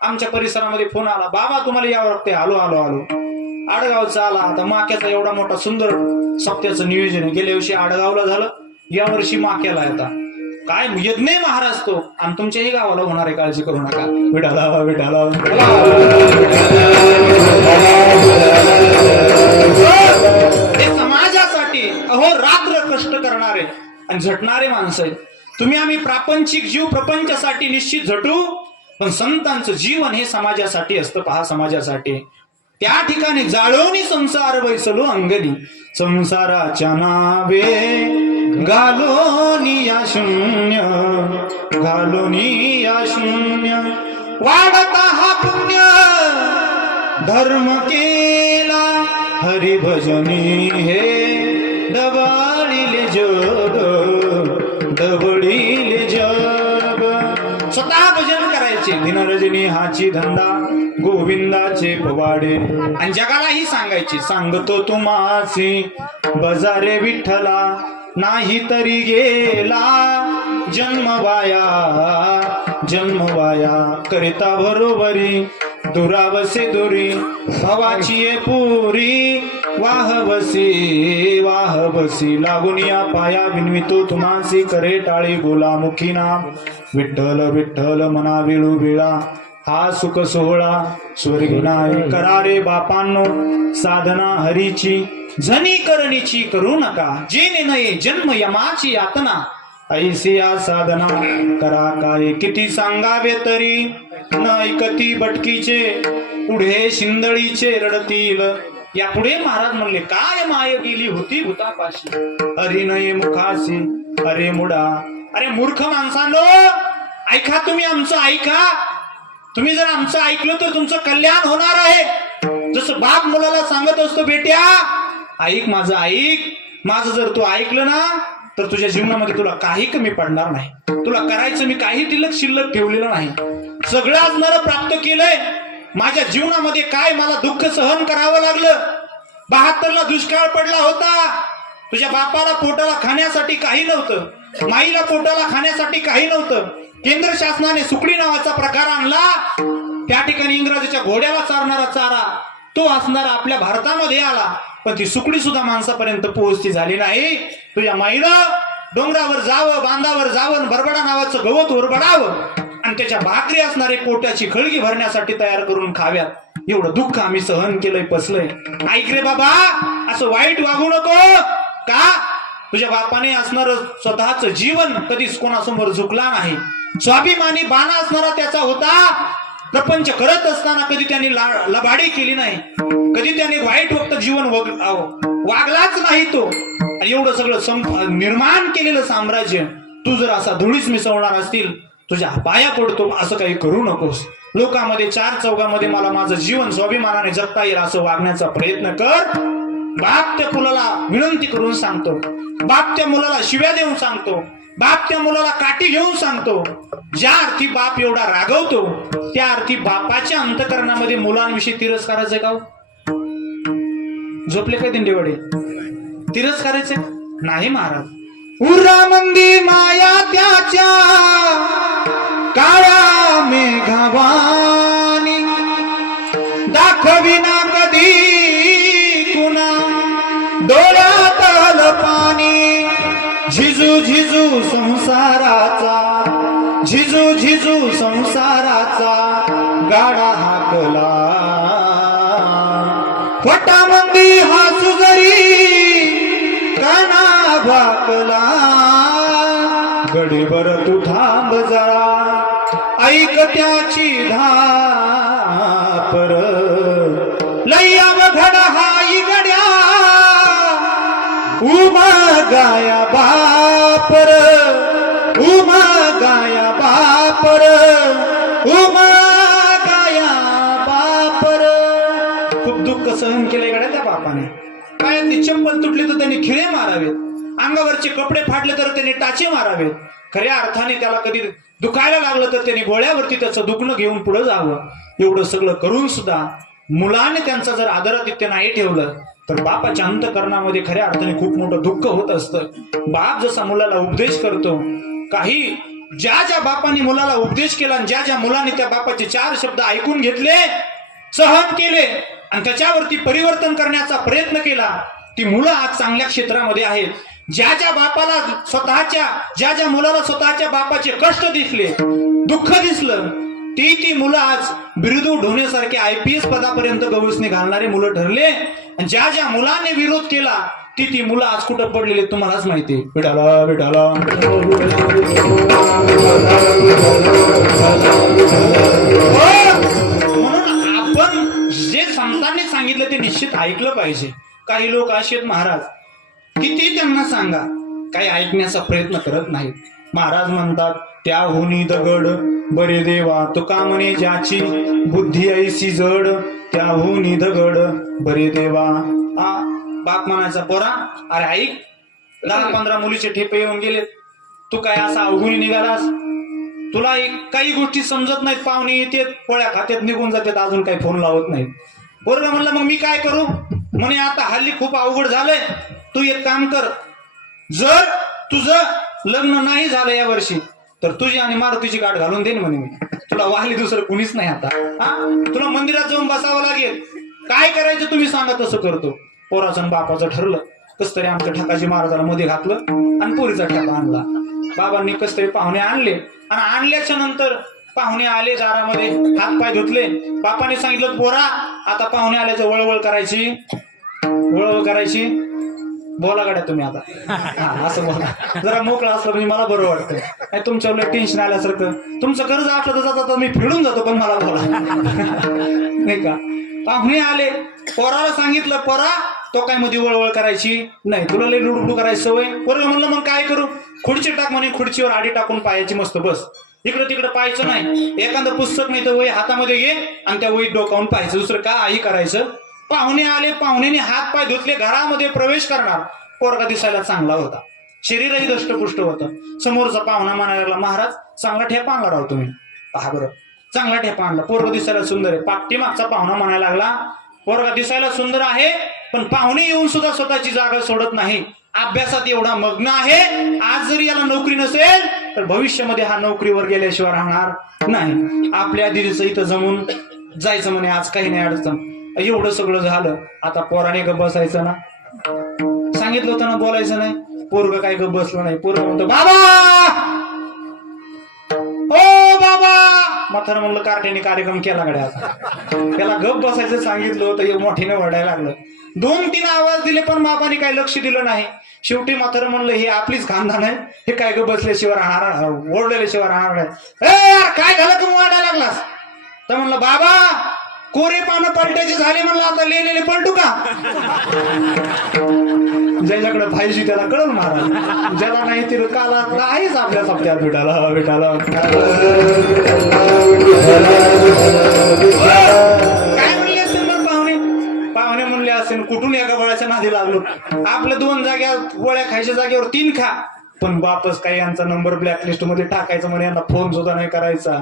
आमच्या परिसरामध्ये फोन आला, बाबा तुम्हाला यावं लागते, आलो आलो आलो. आडगावचा आला, आता माक्याचा एवढा मोठा सुंदर सप्त्याचं नियोजन आहे. गेल्या वर्षी आडगावला झालं, यावर्षी माक्याला आता काय यज्ञ महाराज तो. आणि तुमच्याही गावाला होणार आहे, काळजी करू नका. विठाला विठाला हे समाजासाठी अहोरात्र कष्ट करणारे आणि झटणारे माणसं आहेत. तुम्ही आम्ही प्रापंचिक जीव प्रपंचासाठी निश्चित झटू, पण संतांचं जीवन हे समाजासाठी असतं. पहा, समाजासाठी. त्या ठिकाणी जाळोनी संसार वैसलो अंगणी, संसाराच्या नावे घालोनी या शून्य, घालोनी या शून्य. वाढता हा पुण्य धर्म केला हरिभजनी, हे दबाडिले जग, दबडिले जग. स्वतः भजन करायचे, दिनरजनी हाची धंदा, गोविंदाचे पवाडे. आणि जगालाही सांगायचे, सांगतो तुम्हासी बजारे विठ्ठला, नाही तरी गेला जन्म वाया, जन्म वाया. करिता बरोबरी दुरावसे दुरी, भवाची ये पुरी, वाह बसी वाह बसी. लागून या पाया विनवितो तुम्हासी, करे टाळी गोलामुखी नाम. विठ्ठल विठ्ठल मना विळू विळा, हा सुख सोहळा स्वर्गी नाही. करारे बापांनो साधना हरीची, जनी करणीची करू नका. जेने नये जन्म यमाची यातना, ऐसी या साधना करा काय. किती सांगावे तरी न ऐकती भटकीचे, पुढे शिंदळीचे रडतील. या पुढे महाराज म्हणले, काय माय गेली होती भूतापाशी, हरी नये मुखाशी. अरे मुडा, अरे मूर्ख माणसांनो, ऐका तुम्ही आमचं, ऐका. तुम्ही जर आमचं ऐकलं तर तुमचं कल्याण होणार आहे. जसं बाप मुलाला सांगत असतो, बेट्या ऐक माझं, ऐक माझं. जर तू ऐकलं ना तर तुझ्या जीवनामध्ये तुला काही कमी पडणार नाही. तुला करायचं मी काही तिलक शिल्लक ठेवलेलं नाही. सगळं असणारं प्राप्त केलंय. माझ्या जीवनामध्ये काय मला दुःख सहन करावं लागलं. 72 ला दुष्काळ पडला होता. तुझ्या बापाला पोटाला खाण्यासाठी काही नव्हतं, माईला पोटाला खाण्यासाठी काही नव्हतं. केंद्र शासनाने सुकडी नावाचा प्रकार आणला. त्या ठिकाणी इंग्रजीच्या घोड्याला चारणारा चारा तो असणारा आपल्या भारतामध्ये आला, पण ती सुकडी सुद्धा माणसापर्यंत पोहोचती झाली नाही. तुझ्या माईनं डोंगरावर जावं, बांधावर जावं, बरबडा नावाचं गवत ओरबडावं आणि त्याच्या भाकरी असणारे पोटाची खळगी भरण्यासाठी तयार करून खाव्यात. एवढं दुःख आम्ही सहन केलंय, पसलंय. ऐक रे बाबा, असं वाईट वागू नको. का तुझ्या बापाने असणार स्वतःच जीवन कधीच कोणासमोर झुकला नाही. स्वाभिमानी बाणा असणारा त्याचा होता. प्रपंच करत असताना कधी त्यांनी लबाडी केली नाही, कधी त्यांनी वाईट वक्त जीवन वागलाच नाही तो. आणि एवढं सगळं निर्माण केलेलं साम्राज्य तू जर असा धुळीस मिसळणार असतील, तुझ्या पाया पडतो, असं काही करू नकोस. लोकांमध्ये चार चौघामध्ये मला माझं जीवन स्वाभिमानाने जगता येईल असं वागण्याचा प्रयत्न कर. बाप त्या मुलाला विनंती करून सांगतो, बाप त्या मुलाला शिव्या देऊन सांगतो, बाप त्या मुलाला काठी घेऊन सांगतो. ज्या अर्थी बाप एवढा रागवतो त्या अर्थी बापाच्या अंतकरणामध्ये मुलांविषयी तिरस्काराचं का? झोपले काय दिंडेवाडे? तिरस्काराचे नाही महाराज. उरामंदी माया त्याच्या काळ्या मेघवानी, दाखविना कधी कुणा डोळ्यात आलं पाणी. झिजू वटामंदी हासू जरी काना भाकला गडीभर तू थांब जरा ऐक त्याची धापर लई अवघड हाई गड्या उमा गाया बापर उमा गाया बापर उमा गाया बापर खूप दुःख सहन केले गड्या त्या बापाने पायातली चप्पल तुटली तर त्यांनी खिळे मारावेत अंगावरचे कपडे फाटले तर त्यांनी टाचे मारावेत खऱ्या अर्थाने त्याला कधी दुखायला लागलं तर त्यांनी गोळ्यावरती त्याचं दुखणं घेऊन पुढे जावं एवढं सगळं करून सुद्धा मुलाने त्यांचा जर आदरातिथ्य नाही ठेवलं तर बापाच्या अंतःकरणामध्ये खऱ्या अर्थाने खूप मोठं दुःख होत असतं बाप जसा मुलाला उपदेश करतो काही ज्या ज्या बापाने मुलाला उपदेश केला आणि ज्या ज्या मुलाने त्या बापाचे 4 शब्द ऐकून घेतले सहन केले आणि त्याच्यावरती परिवर्तन करण्याचा प्रयत्न केला ती मुलं आज चांगल्या क्षेत्रामध्ये आहेत ज्या ज्या बापाला ज्या ज्या मुलाला स्वतःच्या बापाचे कष्ट दिसले दुःख दिसलं ती मुलं आज बिरुदू ढोण्यासारखे IPS पदापर्यंत गवसणी घालणारे मुलं ठरले आणि ज्या ज्या मुलाने विरोध केला ती मुलं आज कुठं पडलेले तुम्हालाच माहिती विठाला विठाला म्हणून आपण जे संतांनी सांगितलं ते निश्चित ऐकलं पाहिजे काही लोक असे आहेत महाराज किती त्यांना सांगा काही ऐकण्याचा प्रयत्न करत नाहीत महाराज म्हणतात त्याहुनी दगड बरे देवा तुका म्हणे ज्याची बुद्धी ऐसी जड त्याहुनी दगड बरे देवा बाप म्हणायचा पोरा अरे ऐक 10-15 मुलीचे ठेपे येऊन गेले तू काय असा अवघुणी निघालास तुला काही गोष्टी समजत नाहीत पाहुणे येतात पोळ्या खात्यात निघून जातात अजून काही फोन लावत नाहीत बरोबर म्हणलं मग मी काय करू म्हणे आता हल्ली खूप अवघड झालंय तू एक काम कर जर तुझं लग्न नाही झालं या वर्षी तर तुझी आणि मारुतीची गाठ घालून देईन म्हणे मी तुला वाहली दुसरं कुणीच नाही आता तुला मंदिरात जाऊन बसावं लागेल काय करायचं तुम्ही सांगा तसं करतो पोराचं आणि बापाचं ठरलं कस तरी आमच्या ठकाजी महाराजाला मध्ये घातलं आणि पोरीचा ठेका आणला बाबांनी कस तरी पाहुणे आणले आणि आणल्याच्या नंतर पाहुणे आले दारामध्ये हात पाय धुतले बापाने सांगितलं पोरा आता पाहुणे आल्याचं वळवळ करायची बोला गाड्या तुम्ही आता असं बोला जरा मोकळा असलं म्हणजे मला बरं वाटतं नाही तुमच्यावर टेन्शन आल्यासारखं तुमचं कर्ज असलं तर जाता मी फिरून जातो पण मला बोला नाही का पाहुणे आले पोराला सांगितलं पोरा तो काय मध्ये वळवळ करायची नाही तुला लई लुडुडू करायची सवय पोरं म्हणलं मग काय करू खुर्ची टाक म्हणे खुर्चीवर आडी टाकून पायाची मस्त बस इकडं तिकडं पाहायचं नाही एखादं पुस्तक नाही तर वही हातामध्ये घे आणि त्या वहीत डोकावून पाहायचं दुसरं काही करायचं पाहुणे आले पाहुण्याने हात पाय धुतले घरामध्ये प्रवेश करणार पोरगा दिसायला चांगला होता शरीरही दष्टपुष्ट होतं समोरचा पाहुणा म्हणायला लागला महाराज चांगला ठेपा आणला राव तुम्ही पहा बरं चांगला ठेपा आणला पोरगा दिसायला सुंदर आहे पाठीमागचा पाहुणा म्हणायला लागला पोरगा दिसायला सुंदर आहे पण पाहुणे येऊन सुद्धा स्वतःची जागा सोडत नाही अभ्यासात एवढा मग्न आहे आज जरी याला नोकरी नसेल तर भविष्यामध्ये हा नोकरीवर गेल्याशिवाय राहणार नाही आपल्या दिदीचं इथं जमून जायचं म्हणे आज काही नाही अडचण एवढं सगळं झालं आता पोराने गप्प बसायचं ना सांगितलं होतं ना बोलायचं नाही पोरग काय गप्प बसलं नाही पोरग म्हणतो बाबा ओ बाबा म्हातारं म्हणलं कार्ट्याने कार्यक्रम केला गड्या त्याला गप्प बसायचं सांगितलं होतं मोठीने वरडायला लागलं 2-3 आवाज दिले पण बाबाने काही लक्ष दिलं नाही शेवटी म्हातारं म्हणलं हे आपलीच खानदान आहे हे काय गप्प बसल्याशिवाय राहणार ओरडल्याशिवाय राहणार नाही काय झालं तू वाढायला लागलास तर म्हणलं बाबा कोरे पानं पलटायचे झाले म्हणलं आता लिहिलेले पलटू का ज्याच्याकडे पाहिजे त्याला कळल महाराज ज्याला नाही ते काला आहेच आपल्या सप्त्यात भेटायला काय म्हणले असेल मग पाहुणे म्हणले असेल कुठून एका बळाच्या नादी लागलो आपल्या 2 जाग्या गोळ्या खायच्या जागेवर 3 खा पण वापस काही यांचा नंबर ब्लॅकलिस्ट मध्ये टाकायचा म्हणे यांना फोन सुद्धा नाही करायचा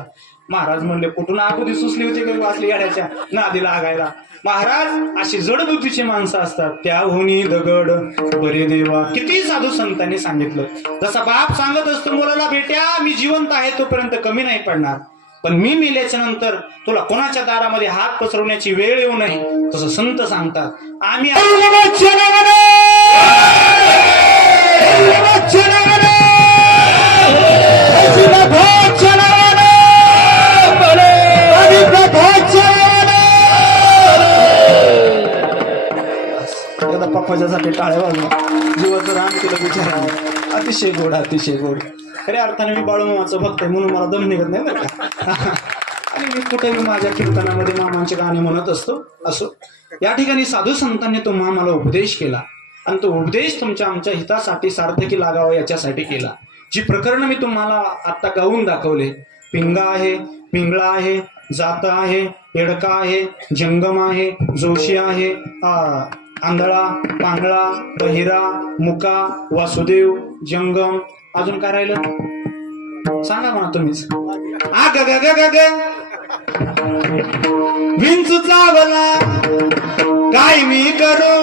महाराज म्हणले कुठून आगोदी सुचली होती काही वाचली गाड्याच्या नादी लागायला महाराज अशी जडबुद्धीची माणसं असतात त्याहुनी दगड बरे देवा किती साधू संतांनी सांगितलं जसा बाप सांगत असतो मुलाला बेट्या मी जिवंत आहे तोपर्यंत कमी नाही पडणार पण मी मेल्याच्या नंतर तुला कोणाच्या दारामध्ये हात पसरवण्याची वेळ येऊ नये तसं संत सांगतात आम्ही बाप्पाच्यासाठी टाळ्या वाजवा. जीवाचं रान केलं विचार. अतिशय गोड, अतिशय गोड. खऱ्या अर्थाने मी बाळूमामाचं भक्त आहे म्हणून मला दम निघत नाही बरं का. आणि मी कुठेही माझ्या कीर्तनामध्ये मामांचे गाणे म्हणत असतो. असो, या ठिकाणी साधू संतांनी तो मामाला उपदेश केला आणि तो उपदेश तुमच्या आमच्या हितासाठी सार्थकी लागावा याच्यासाठी केला. जी प्रकरणं मी तुम्हाला आता गाऊन दाखवले, पिंगा आहे, पिंगळा आहे, जात आहे, येडका आहे, जंगम आहे, जोशी आहे, आंधळा, पांगळा, बहिरा, मुका, वासुदेव, जंगम, अजून काय राहिलं सांगा म्हणा तुम्हीच. आ ग ग ग ग विंचू चावला काय मी करू,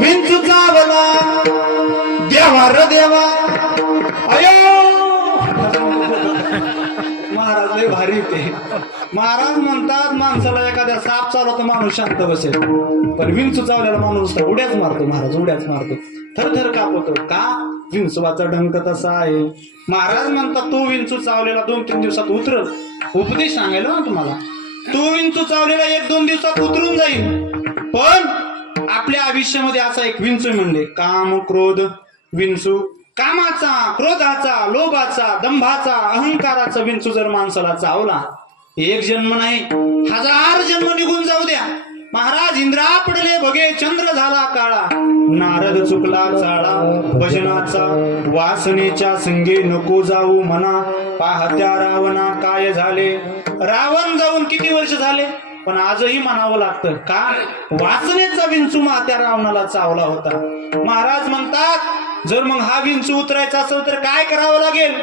विंचू चावला देवा र देवा. अयो महाराज लय भारी ते. महाराज म्हणतात माणसाला एखाद्या साप चालवतो माणूस शांत बसेल, पण विंचू चावलेला माणूस तर उड्याच मारतो. महाराज उड्याच मारतो, थरथर कापतो. का? विंचूचा डंक तसा आहे. महाराज म्हणतात तो विंचू चावलेला 2-3 दिवसात उतरल. उपदेश सांगायला ना तुम्हाला, तो विंचू चावलेला 1-2 दिवसात उतरून जाईल. पण आपल्या आयुष्यामध्ये असा एक विंचू म्हणले, काम क्रोध विंचू. कामाचा, क्रोधाचा, लोभाचा, दंभाचा, अहंकाराचा विंचू जर माणसाला चावला, एक जन्म नाही 1000 जन्म निघून जाऊ द्या. महाराज इंद्रा पडले बघे, चंद्र झाला काळा, नारद चुकला चाळा, भजनाचा वासनेच्या संगे नको जाऊ मना. पाहत्या रावणा काय झाले, रावण जाऊन किती वर्ष झाले, पण आजही म्हणावं लागतं का, वासनेचा विंचू त्या रावणाला चावला होता. महाराज म्हणतात जर मग हा विंचू उतरायचा असेल तर काय करावं लागेल.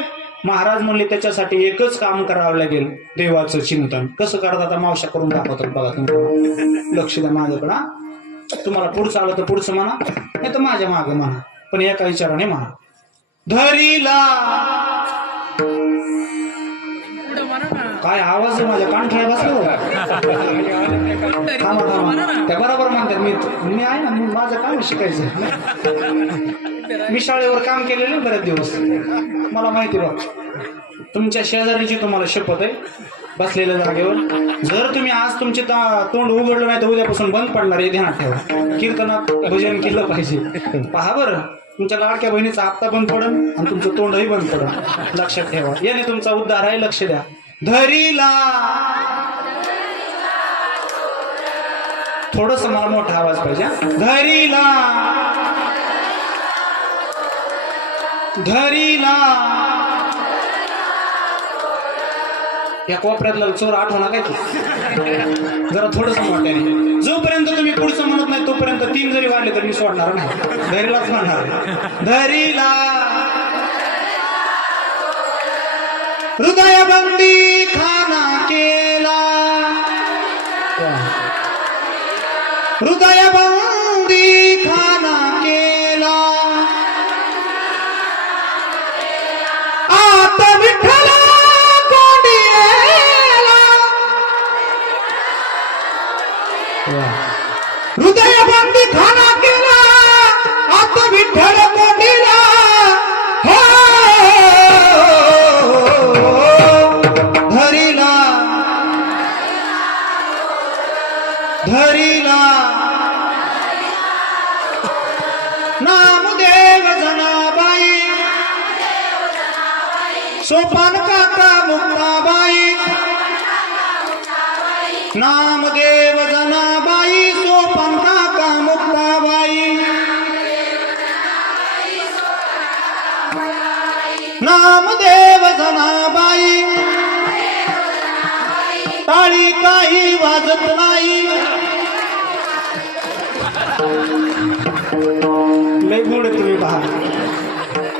महाराज म्हणले त्याच्यासाठी एकच काम करावं लागेल, देवाचं चिंतन. कसं करतात आता मावशा करून दाखवतात बघा तुम्ही. लक्ष द्या माझ्याकडं. तुम्हाला पुढचं आलं तर पुढचं म्हणा, नाही तर माझ्या मागे म्हणा, पण एका विचाराने म्हणा. धरीला काय आवाज माझ्या कानठळ्या बसला. थांबा थांबा, त्या बरोबर म्हणतात. मी आहे ना, माझं काम शिकायचं. मी शाळेवर काम केलेलं बरेच दिवस, मला माहिती बघ. तुमच्या शेजारीची तुम्हाला शपथ आहे बसलेल्या जागेवर, जर तुम्ही आज तुमचे तोंड उघडलं नाही तर उद्यापासून बंद पडणार हे ध्यानात ठेवा. कीर्तनात भजन केलं पाहिजे. पहा बरं, तुमच्या लाडक्या बहिणीचा हप्ता बंद पडन आणि तुमचं तोंडही बंद पडन. लक्षात ठेवा, याने तुमचा उद्धार आहे. लक्ष द्या. धरीला, थोडस मला मोठा आवाज पाहिजे. धरीला, धरीला. या कोपऱ्यातला चोर आठवणा काय जरा थोडस मोठ्याने. जोपर्यंत तुम्ही पुढचं म्हणत नाही तोपर्यंत 3 जरी वाढले तर मी सोडणार नाही, धरीलाच म्हणणार. धरीला, हृदयबंदी खाना केला, हृदयबंदी खाना केला, आता विठ्ठला कोंडियेला, हृदयबंदी खाना केला, आता विठ्ठल कोंडीला. धरीला, धरीला, नामदेव जनाबाई, सोपान काका मुक्ताबाई, नामदेव जनाबाई, सोपान काका मुक्ताबाई, नामदेव जनाबाई. टाळी काही वाजत नाही. लय गोड तुम्ही पहा,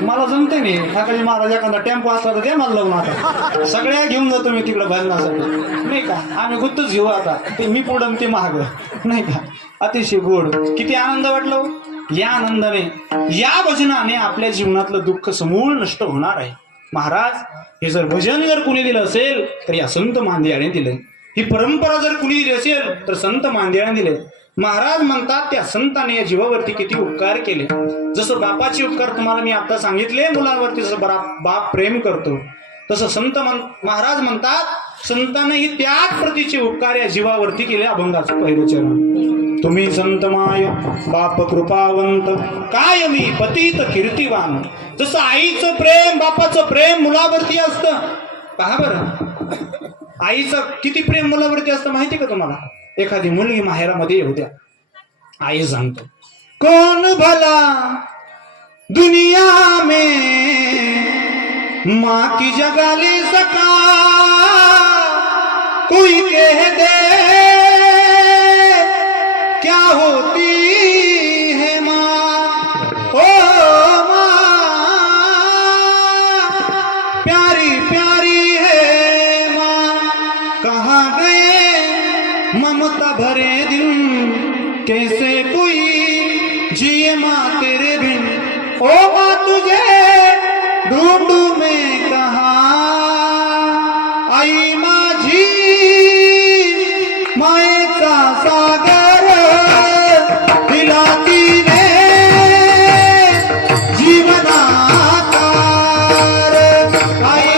मला जमते नाही. सकाळी महाराज एखादा टेम्पो असला तर द्या मला लावून. आता सगळ्या घेऊन जातो मी तिकडे भजनासाठी, नाही का. आम्ही गुत्तच घेऊ आता, ते मी पुढं ते महाग, नाही का. अतिशय गोड, किती आनंद वाटलो. या आनंदाने, या भजनाने आपल्या जीवनातलं दुःख समूळ नष्ट होणार आहे. महाराज हे जर भजन जर कुणी दिलं असेल तर या संत मांदियाने दिलंय. ही परंपरा जर कुणी दिली असेल तर संत मांदियाने दिले. महाराज म्हणतात त्या संताने या जीवावरती किती उपकार केले. जसं बापाचे उपकार तुम्हाला मी आता सांगितले, मुलांवरती जसं बाप प्रेम करतो तसं संत महाराज म्हणतात संतांनी त्याच प्रतीचे उपकार या जीवावरती केले. अभंगाचं पहिलं चरण तुम्ही संतमाय बाप कृपावंत काय मी पतित कीर्तिवान. जसं आईचं प्रेम बापाचं प्रेम मुलावरती असतं पहा बरं, आईचं किती प्रेम मुलावरती असतं माहिती का तुम्हाला. एखादी मुलगी माहेरामध्ये येऊ द्या, आई सांगतो कौन भला दुनिया में माँ की जगह ले सका, कोई कह दे क्या होती है माँ. ओ माँ प्यारी प्यारी है माँ, कहाँ गए ममता भरे दिन, कैसे कोई जिए माँ तेरे बिन. ओ माँ तुझे ढूंढू मैं कहाँ, आई माझी मायेचा सागर, दिलाती ने जीवनाकार. आई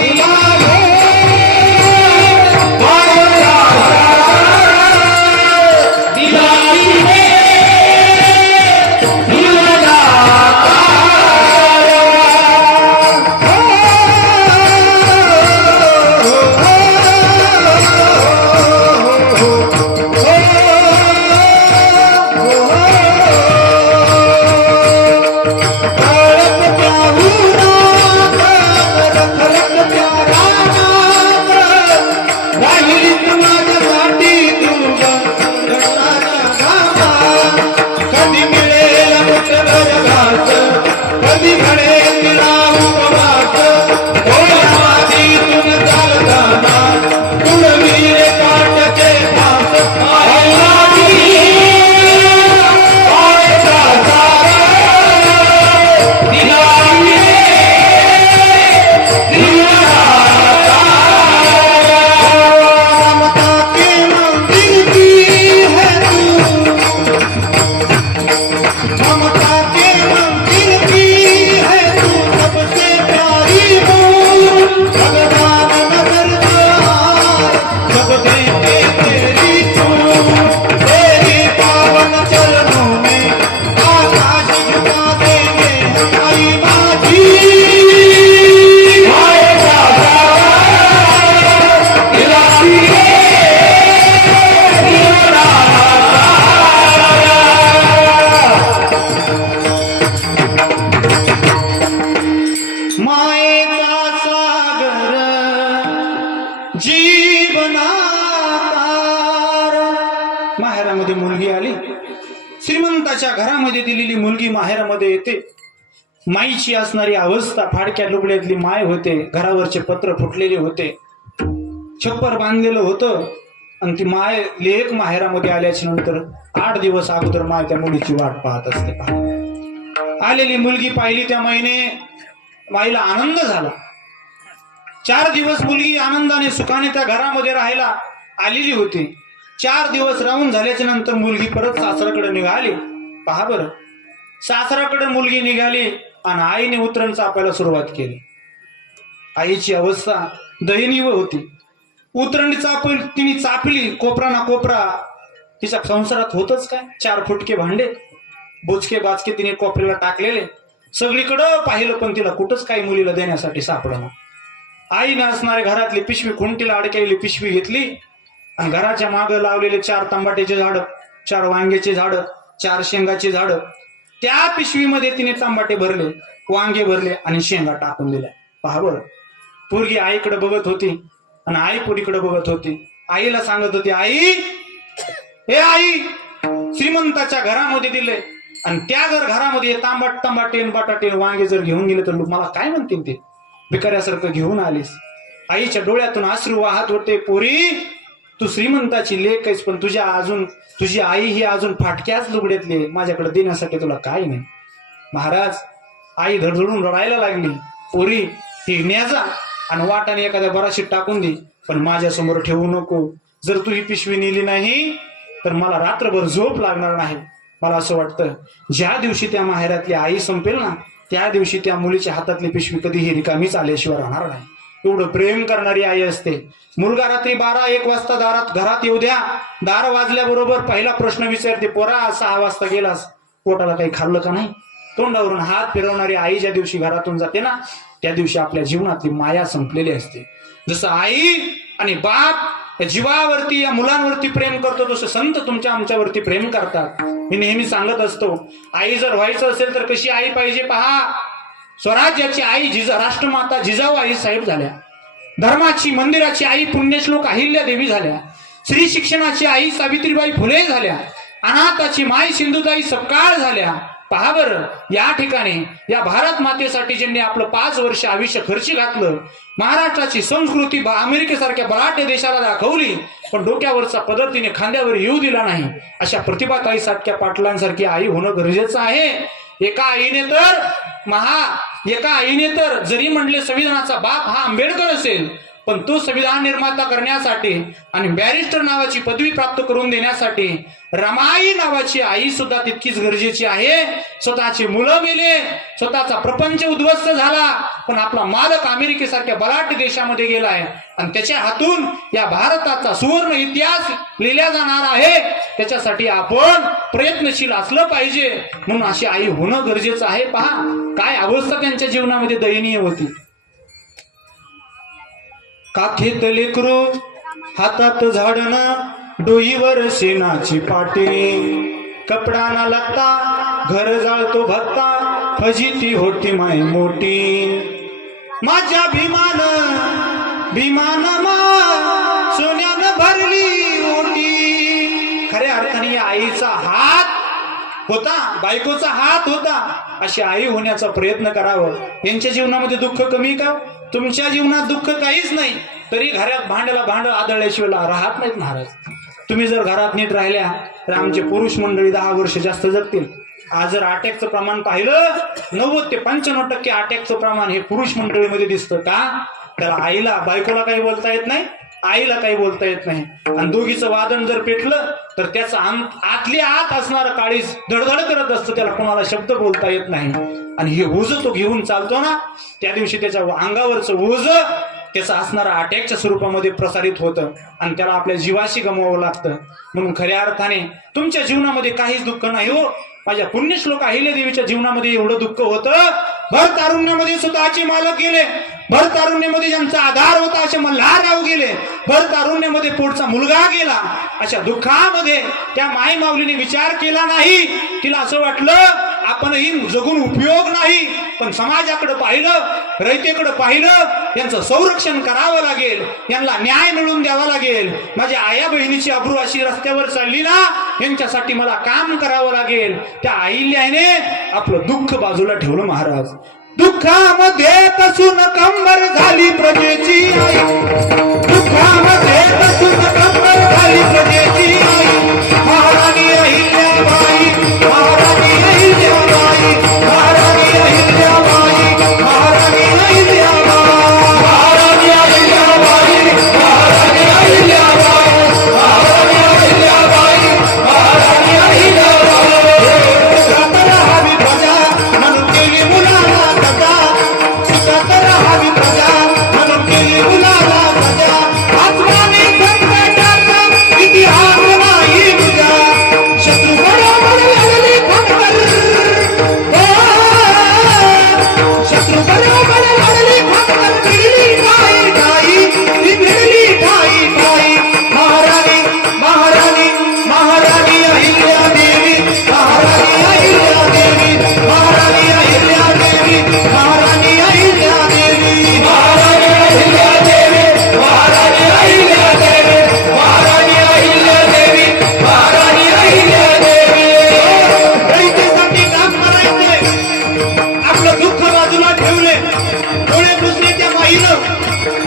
माझी माहेरामध्ये मुलगी आली. श्रीमंताच्या घरामध्ये दिलेली मुलगी माहेरामध्ये येते. माईची असणारी अवस्था, फाडक्या लुगड्यातली माय होते, घरावरचे पत्र फुटलेले होते, छप्पर बांधलेलं होतं. आणि ती माय लेक माहेरामध्ये आल्याच्या नंतर 8 दिवस अगोदर माय त्या मुलीची वाट पाहत असते. आलेली मुलगी पाहिली त्या माईने, माईला आनंद झाला. 4 दिवस मुलगी आनंदाने सुखाने त्या घरामध्ये राहायला आलेली होती. 4 दिवस राहून झाल्याच्या नंतर मुलगी परत सासराकडे निघाली. पहा बरं, सासराकडे मुलगी निघाली आणि आईने उतरण चापायला सुरुवात केली. आईची अवस्था दयनीय होती. उतरणी तिने चापली कोपरा ना कोपरा. तिच्या संसारात होतच काय, 4 फुटके भांडे, बोचके बाचके तिने कोपऱ्याला टाकलेले. सगळीकडं पाहिलं पण तिला कुठंच काही मुलीला देण्यासाठी सापडलं. आईने असणारे घरातली पिशवी, खुंटीला अडकलेली पिशवी घेतली आणि घराच्या मागं लावलेले 4 तंबाट्याचे झाड, 4 वांग्याचे झाड, 4 शेंगाचे झाड, त्या पिशवीमध्ये तिने तंबाटे भरले, वांगे भरले आणि शेंगा टाकून दिल्या. पहा बरं, पोरगी आईकडे बघत होती आणि आई पोरीकडे बघत होती. आईला सांगत होती, आई हे आई, श्रीमंताच्या घरामध्ये दिले आणि त्या घरामध्ये तंबाटे बटाटे वांगे जर घेऊन गेले तर मला काय म्हणतील, ते भिकाऱ्यासारखं घेऊन आलीस. आईच्या डोळ्यातून अश्रू वाहत होते. पोरी, तू श्रीमंताची लेक आहेस, पण तुझी आई ही अजून फाटक्याच लुगड्यातली, माझ्याकडे देण्यासाठी तुला काय नाही. महाराज, आई धडधडून रडायला लागली. पोरी, ही न्याजा आणि वाटाने एखाद्या बराशीत टाकून दे, पण माझ्या समोर ठेवू नको. जर तू ही पिशवी नेली नाही तर मला रात्रभर झोप लागणार नाही. मला असं वाटतं ज्या दिवशी त्या माहेरातली आई संपेल ना, त्या दिवशी त्या मुलीच्या हातातली पिशवी कधीही रिकामीच आल्याशिवाय राहणार नाही. एवढं प्रेम करणारी आई असते. मुलगा रात्री 12-1 वाजता घरात येऊ द्या, दार वाजल्याबरोबर पहिला प्रश्न विचारते, पोरा 6 वाजता गेलास, पोटाला काही खाल्लं का नाही? तोंडावरून हात फिरवणारी आई ज्या दिवशी घरातून जाते ना, त्या दिवशी आपल्या जीवनातली माया संपलेली असते. जसं आई आणि बाप या जीवावरती, या मुलांवरती प्रेम करतो, तसं संत तुमच्या आमच्यावरती प्रेम करतात. मी नेहमी सांगत असतो, आई जर व्हायचं असेल तर कशी आई पाहिजे पहा. स्वराज्याची आई राष्ट्रमाता जिजाऊ आई साहेब झाल्या. धर्माची, मंदिराची आई पुण्यश्लोक अहिल्या देवी झाल्या. स्त्री शिक्षणाची आई सावित्रीबाई फुले झाल्या. अनाथाची माय सिंधुताई सपकाळ झाल्या. पहा बरं, या ठिकाणी या भारत मातेसाठी ज्यांनी आपलं 5 वर्ष आयुष्य खर्ची घातलं, महाराष्ट्राची संस्कृती अमेरिकेसारख्या बलाढ्य देशाला दाखवली, पण डोक्यावरचा पदर तिने खांद्यावर येऊ दिला नाही, अशा प्रतिभाताई सारख्या पाटलांसारखी आई होणं गरजेचं आहे. एका आईने तर जरी म्हणले संविधानाचा बाप हा आंबेडकर असेल, पण तो संविधान निर्माता करण्यासाठी आणि बॅरिस्टर नावाची पदवी प्राप्त करून देण्यासाठी रमाई नावाची आई सुद्धा तितकीच गरजेची आहे. स्वतःची मुलं गेले, स्वतःचा प्रपंच उद्ध्वस्त झाला, पण आपला मालक अमेरिकेसारख्या बलाढ्य देशामध्ये गेलाय आणि त्याच्या हातून या भारताचा सुवर्ण इतिहास लिहिला जाणार आहे. त्याच्यासाठी आपण प्रयत्नशील असलं पाहिजे, म्हणून अशी आई होणं गरजेचं आहे. पहा काय अवस्था त्यांच्या जीवनामध्ये दयनीय होती. काखेत लेकरू, हातात झाडणं, डोईवर शेणाची पाटी, कपडा ना लागता, घर जाळतो भत्ता, फजिती होती माय मोठी. माझ्या भीमान मा सोन्यानं भरली ओटी. खऱ्या अर्थाने या आईचा हात होता, बायकोचा हात होता. अशी आई होण्याचा प्रयत्न करावं. यांच्या जीवनामध्ये दुःख कमी का? तुमच्या जीवनात दुःख काहीच नाही, तरी घरात भांड्याला भांड आदळल्याशिवाय राहत नाहीत महाराज. तुम्ही जर घरात नीट राहिल्या तर आमचे पुरुष मंडळी 10 वर्ष जास्त जगतील. आज जर अटॅकचं प्रमाण पाहिलं, 90 ते 95% अटॅकचं प्रमाण हे पुरुष मंडळीमध्ये दिसतं. का? त्याला बायकोला काही बोलता येत नाही, आईला काही बोलता येत नाही, आणि दोघीचं वादन जर पेटलं तर त्याचा आतली आत असणारं काळीज धडधड करत असतं, त्याला कोणाला शब्द बोलता येत नाही. आणि हे ओझ तो घेऊन चालतो ना, त्या दिवशी त्याच्या अंगावरचं ओझ त्याचं असणारं अटॅकच्या स्वरूपामध्ये प्रसारित होतं आणि त्याला आपल्या जीवाशी गमवावं लागतं. म्हणून खऱ्या अर्थाने तुमच्या जीवनामध्ये काहीच दुःख नाही हो. माझ्या पुण्यश्लोक अहिल्या देवीच्या जीवनामध्ये एवढं दुःख होतं. भर तारुण्यामध्ये स्वतःचे मालक गेले, भर तारुण्यामध्ये ज्यांचा आधार होता असे मल्हारराव गेले, भर तारुण्यामध्ये पोटचा मुलगा गेला. अशा दुःखामध्ये त्या माय माऊलीने विचार केला नाही. तिला असं वाटलं आपणही जगून उपयोग नाही, पण समाजाकडे पाहिलं, रयतेकडे पाहिलं, यांचं संरक्षण करावं लागेल, यांना न्याय मिळवून द्यावा लागेल. माझ्या आया बहिणीची अब्रू अशी रस्त्यावर चालली ना, यांच्यासाठी मला काम करावं लागेल. त्या अहिल्याने आपलं दुःख बाजूला ठेवलं महाराज. दुःखामध्ये कसून कंबर झाली प्रजेची आई, दुःखामध्ये कसून कंबर झाली प्रजेची आई. महाराणी अहिल्याबाई, महाराणी अहिल्याबाई, महाराणी अहिल्याबाई, महाराणी अहिल्याबाई, महाराणी अहिल्याबाई, महाराणी अहिल्याबाई, महाराणी अहिल्याबाई, महाराणी अहिल्याबाई. सुखात राहावी प्रजा म्हणून केली मुलाला सजा, सुखात राहावी प्रजा म्हणून केली मुलाला सजा. आत्माने संकटाचा इतिहास नाही तुझा, शत्रू बरोबर लागली खंडर, शत्रू बरोबर लागली खंडर, भिडली ठाई ठाई, ती भिडली ठाई ठाई. महाराणी महाराणी महाराणी अहिल्या देवी, महाराणी अहिल्या देवी, महाराणी अहिल्या देवी, महाराणी अहिल्या देवी, महाराणी अहिल्या देवी, महाराणी अहिल्या देवी, महाराणी अहिल्या देवी, महाराणी अहिल्या देवी. रयतेसाठी काम करायचे, आपलं दुःख बाजूला ठेवले, डोळे पुसले त्या बाईनं,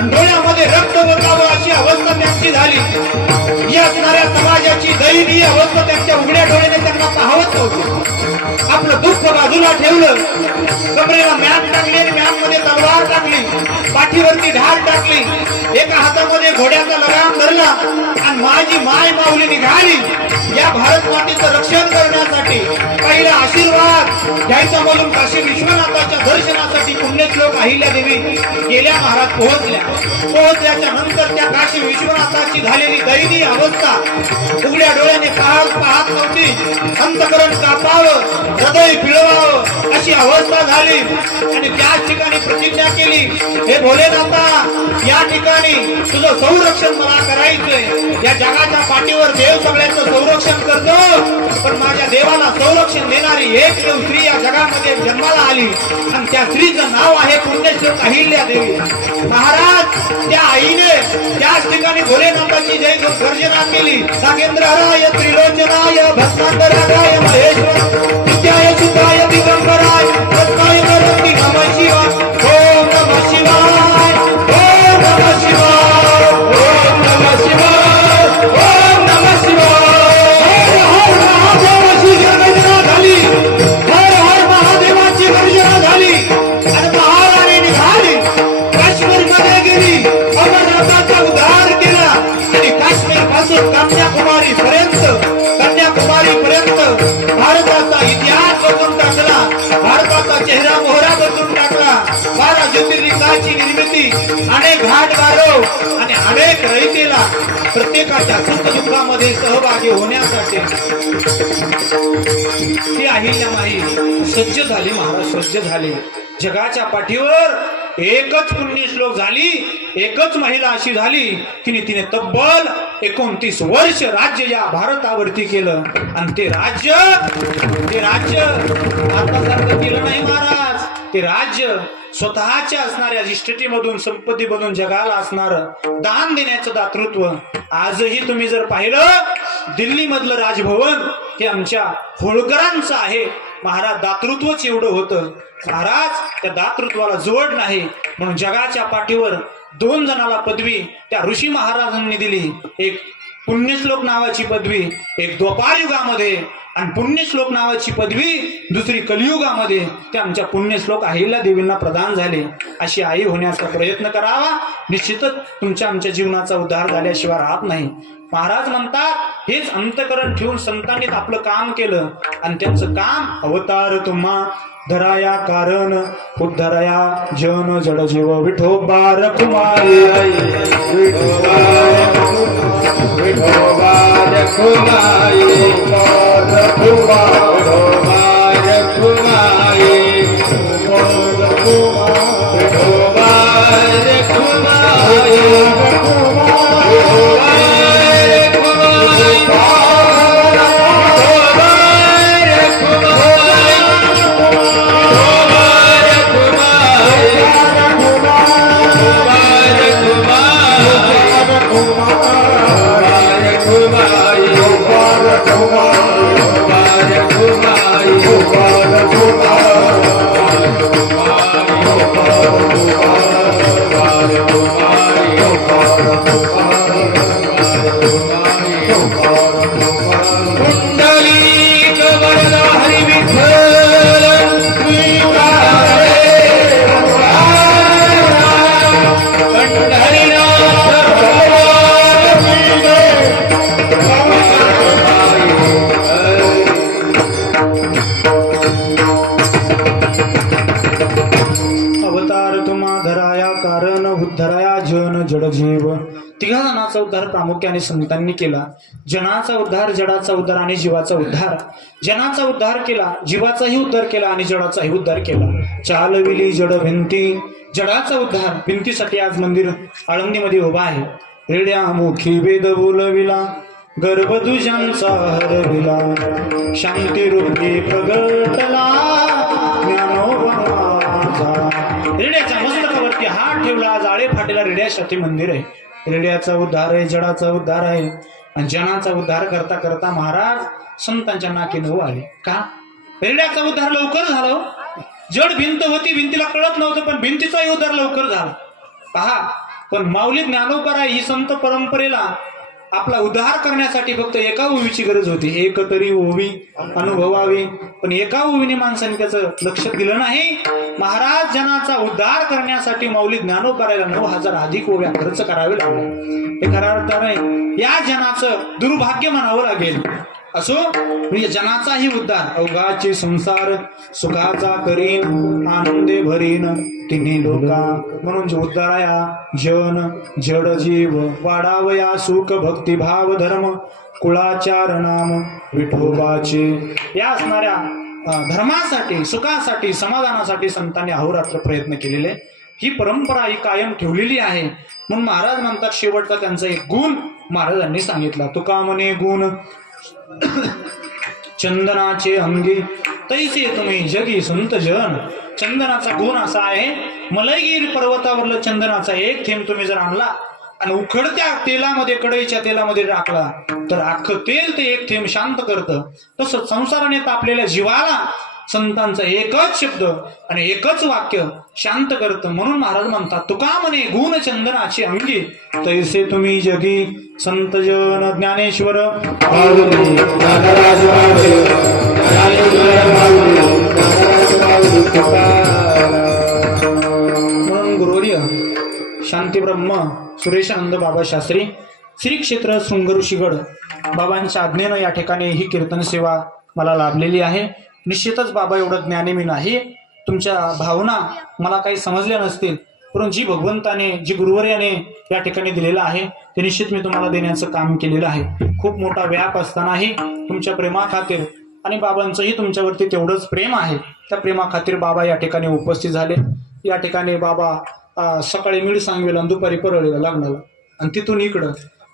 डोळ्यामध्ये रक्त ओतावं अशी अवस्था त्यांची झाली. या असणाऱ्या समाजाची दयनीय अवस्था त्यांच्या उघड्या डोळ्याने त्यांना पाहत नव्हती. आपलं दुःख बाजूला ठेवलं, कमरेला मॅप टाकली आणि मॅपमध्ये तलवार टाकली, पाठीवरती ढाल टाकली, एका हातामध्ये घोड्याचा लगाम धरला आणि माझी माय माऊली निघाली या भारत मातेचं रक्षण करण्यासाठी. घेण्यासाठी पहिला आशीर्वाद घ्यायचा म्हणून काशी विश्वनाथाच्या दर्शनासाठी पुण्यश्लोक अहिल्यादेवी गेल्या महाराज पोहोचल्याच्या नंतर त्या काशी विश्वनाथाची झालेली दयनीय अवस्था उघड्या डोळ्याने पाहत नव्हती. अंतकरण कापावं, हृदय पिळवावं अशी अवस्था झाली आणि त्याच ठिकाणी प्रतिज्ञा केली, हे भोलेनाथा, या ठिकाणी तुझं संरक्षण मला करायचंय. या जगाच्या पाठीवर देव सगळ्यांचं संरक्षण करतो, पण माझ्या देवाला संरक्षण देणारी एकमेव स्त्री या जगामध्ये जन्माला आली आणि त्या स्त्रीचं नाव आहे पुण्यश्लोक अहिल्यादेवी. महाराज त्या आईने त्याच ठिकाणी भोलेनाथाची जय गर्जना केली. नागेंद्र हराय त्रिलोचनाय भस्मांतराय महेश्वर विद्याय सुताय दिगंबराय तस्मै करोति नमः शिवाय. ओम नमः शिवाय, ओम नमः शिवाय, ओम नमः शिवाय, ओम नमः शिवाय. हर हर महादेवाची गर्जना झाली, हर हर महादेवाची गर्जना झाली आणि महाराणी निघाली. काश्मीरमध्ये गेली, अमरनाथाचा उद्धार केला आणि काश्मीर पासून कन्याकुमारी पर्यंत भारताचा इतिहास बदलून टाकला, भारताचा चेहरा मोहरा बदलून टाकला. 12 ज्योतिर्लिंगाची निर्मिती, अनेक घाट गारव आणि अनेक रयतेला प्रत्येकाच्या सुख दुःखामध्ये सहभागी होण्यासाठी ती अहिल्यामाई सज्ज झाली. महाराज सज्ज झाले. जगाच्या पाठीवर एकच पुण्यश्लोक झाली, एकच महिला अशी झाली की तिने तब्बल 29 वर्ष राज्य या भारतावरती केलं आणि ते राज्य भारतासारखं केलं नाही महाराज. ते राज्य स्वतःच्या असणाऱ्या इस्टेटीमधून संपत्तीमधून जगाला असणार दान देण्याचं दातृत्व. आजही तुम्ही जर पाहिलं दिल्ली मधलं राजभवन हे आमच्या होळकरांचं आहे. महाराज दातृत्वच एवढं होतं. महाराज त्या दातृत्वाला जोड नाही म्हणून जगाच्या पाठीवर 2 जणाला पदवी त्या ऋषी महाराजांनी दिली. एक पुण्यश्लोक नावाची पदवी एक द्वापार युगामध्ये आणि पुण्यश्लोक नावाची पदवी दुसरी कलियुगामध्ये त्या आमच्या पुण्यश्लोक अहिल्या देवींना प्रदान झाले. अशी आई होण्याचा प्रयत्न करावा. निश्चितच तुमच्या आमच्या जीवनाचा उद्धार झाल्याशिवाय राहत नाही. महाराज म्हणतात हेच अंतकरण ठेवून संतांनी आपलं काम केलं आणि त्यांचं काम अवतार तुम्हा धराया कारण उद्धराया जन जड जीव विठोबा रखुमाई विठोबा रखुमाई, विठोबा रखुमाई, विठोबा जडजीव. तिघा जणांचा उद्धार प्रामुख्याने संतांनी केला. जनाचा उद्धार, जडाचा उद्धार आणि जीवाचा उद्धार. जनाचा उद्धार केला, जीवाचाही उद्धार केला आणि जडाचाही उद्धार केला. चालविली जड भिंती, जडाचा उद्धार. भिंतीसाठी आज मंदिर आळंदीमध्ये उभा आहे. रेड्या मुखी वेद बोलविला, गर्भदुजांचा हरविला, शांती रूपी प्रगटला ज्ञानोबा माझा. रेड्याच्या मस्तकावरती हात ठेवला, जाळे फाटेला रेड्यासाठी मंदिर आहे. रेड्याचा उद्धार आहे, जडाचा उद्धार आहे आणि जनाचा उद्धार करता करता महाराज संतांच्या नाकीनं आले. का? रेड्याचा उद्धार लवकर झाला. जड भिंत होती, भिंतीला कळत नव्हतं, पण भिंतीचाही उद्धार लवकर झाला. पहा, पण माऊली ज्ञानोबा ही संत परंपरेला आपला उद्धार करण्यासाठी फक्त एका ओवीची गरज होती. एक तरी ओवी अनुभवावी, पण एका ओवीने माणसाने त्याचं लक्ष दिलं नाही. महाराज जनाचा उद्धार करण्यासाठी माऊली ज्ञानोबाला 9,000 अधिक ओव्या खर्च करावे लागले. हे खऱ्या अर्थाने या जनाचं दुर्भाग्य म्हणावं लागेल. असो म्हणजे जनाचाही उद्धार अवघाचे संसार सुखाचा करीन आनंदे भरीन तिन्ही लोका म्हणून जो उद्धाराया जन जड जीव वाढावया सुख भक्ती भाव धर्म कुळाचार नाम विठोबाचे या असणाऱ्या धर्मासाठी सुखासाठी समाधानासाठी संतांनी अहोरात्र प्रयत्न केलेले ही परंपरा ही कायम ठेवलेली आहे म्हणून महाराज म्हणतात शेवटचा त्यांचा एक गुण महाराजांनी सांगितला तुका म्हणे गुण चंदनाचे अंगी तैसे तुम्ही जगी संत जन चंदनाचा गुण असा आहे मलयगीर पर्वतावरलं चंदनाचा एक थेंब तुम्ही जर आणला आणि उखडत्या तेलामध्ये कढईच्या तेलामध्ये टाकला तर अख्खं तेल ते एक थेंब शांत करतं तसंच संसाराने तापलेल्या जीवाला संतांचा एकच शब्द आणि एकच वाक्य शांत करतं म्हणून महाराज म्हणतात तुका म्हणे गुण चंदनाचे अंगी तैसे तुम्ही जगी संत जन ज्ञानेश्वर माऊली ज्ञानराज माऊली ज्ञानेश्वर माऊली म्हणून गुरुवर्य शांतीब्रह्म सुरेशानंद बाबा शास्त्री श्री क्षेत्र शृंगऋषीगड बाबांच्या आज्ञेनं या ठिकाणी ही कीर्तन सेवा मला लाभलेली आहे निश्चितच बाबा एवढं ज्ञानी मी नाही तुमच्या भावना मला काही समजल्या नसतील परंतु जी भगवंताने जी गुरुवर्याने या ठिकाणी दिलेलं आहे ते निश्चित मी तुम्हाला देण्याचं काम केलेलं आहे खूप मोठा व्याप असतानाही तुमच्या प्रेमाखातीर आणि बाबांचंही तुमच्यावरती तेवढंच प्रेम आहे त्या प्रेमाखातीर बाबा या ठिकाणी उपस्थित झाले या ठिकाणी बाबा सकाळी मीड सांगवेला दुपारी परळीला लागणाला आणि तिथून इकडं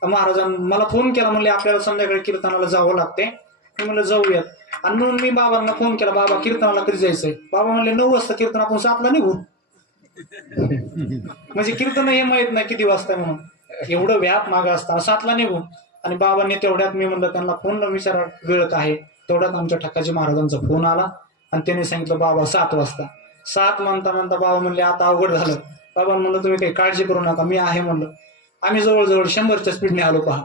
महाराजांनी मला फोन केला म्हणले आपल्याला संध्याकाळी कीर्तनाला जावं लागते मी म्हणलं जाऊयात आणि म्हणून मी बाबांना फोन केला बाबा कीर्तनाला कधी जायचंय बाबा म्हणले 9 वाजता कीर्तन आपण 7ला निघू म्हणजे कीर्तन हे माहित नाही किती वाजता म्हणून एवढं व्याप मागं असता 7ला निघू आणि बाबांनी तेवढ्यात मी म्हणलं त्यांना फोन विचारा वेळ काय तेवढ्यात आमच्या ठकाजी महाराजांचा फोन आला आणि त्याने सांगितलं बाबा 7 वाजता 7 म्हणता म्हणता बाबा म्हणले आता अवघड झालं बाबा म्हणलं तुम्ही काही काळजी करू नका मी आहे म्हणलं आम्ही जवळजवळ 100च्या स्पीडने आलो पहा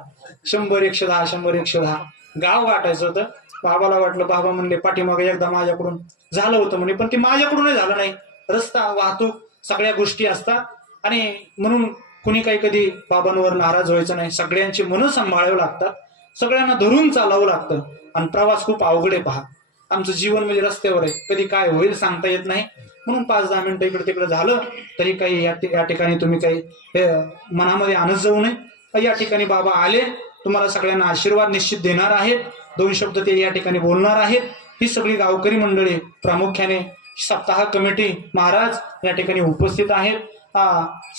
100 110 100 110 गाव गाठायचं होतं बाबाला वाटलं बाबा म्हणले पाठीमागे एकदा माझ्याकडून झालं होतं म्हणे पण ते माझ्याकडूनही झालं नाही रस्ता वाहतूक सगळ्या गोष्टी असतात आणि म्हणून कुणी काही कधी बाबांवर नाराज व्हायचं नाही सगळ्यांची मनं सांभाळावं लागतात सगळ्यांना धरून चालावं लागतं आणि प्रवास खूप अवघड आहे पहा आमचं जीवन म्हणजे रस्त्यावर आहे कधी काय होईल सांगता येत नाही म्हणून 5-10 मिनिटं इकडे तिकडे झालं तरी काही या ठिकाणी तुम्ही काही मनामध्ये आणत जाऊ नये या ठिकाणी बाबा आले तुम्हाला सगळ्यांना आशीर्वाद निश्चित देणार आहेत 2 शब्द ते या ठिकाणी बोलणार आहेत ही सगळी गावकरी मंडळी प्रामुख्याने सप्ताह कमिटी महाराज या ठिकाणी उपस्थित आहेत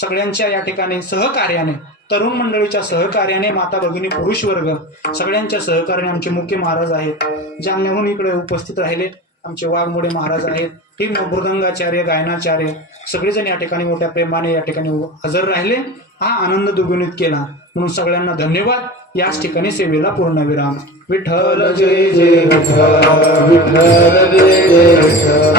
सगळ्यांच्या या ठिकाणी सहकार्याने तरुण मंडळीच्या सहकार्याने माता भगिनी पुरुष वर्ग सगळ्यांच्या सहकार्याने आमचे मुख्य महाराज आहेत जालन्याहून इकडे उपस्थित राहिले आमचे वाघमोडे महाराज आहेत ही मृदंगाचार्य गायनाचार्य सगळेजण या ठिकाणी मोठ्या प्रेमाने या ठिकाणी हजर राहिले हा आनंद दुगुणित केला म्हणून सगळ्यांना धन्यवाद याच ठिकाणी सेवेला पूर्णविराम विठ्ठल जय जय विठ्ठल जय जय विठ्ठल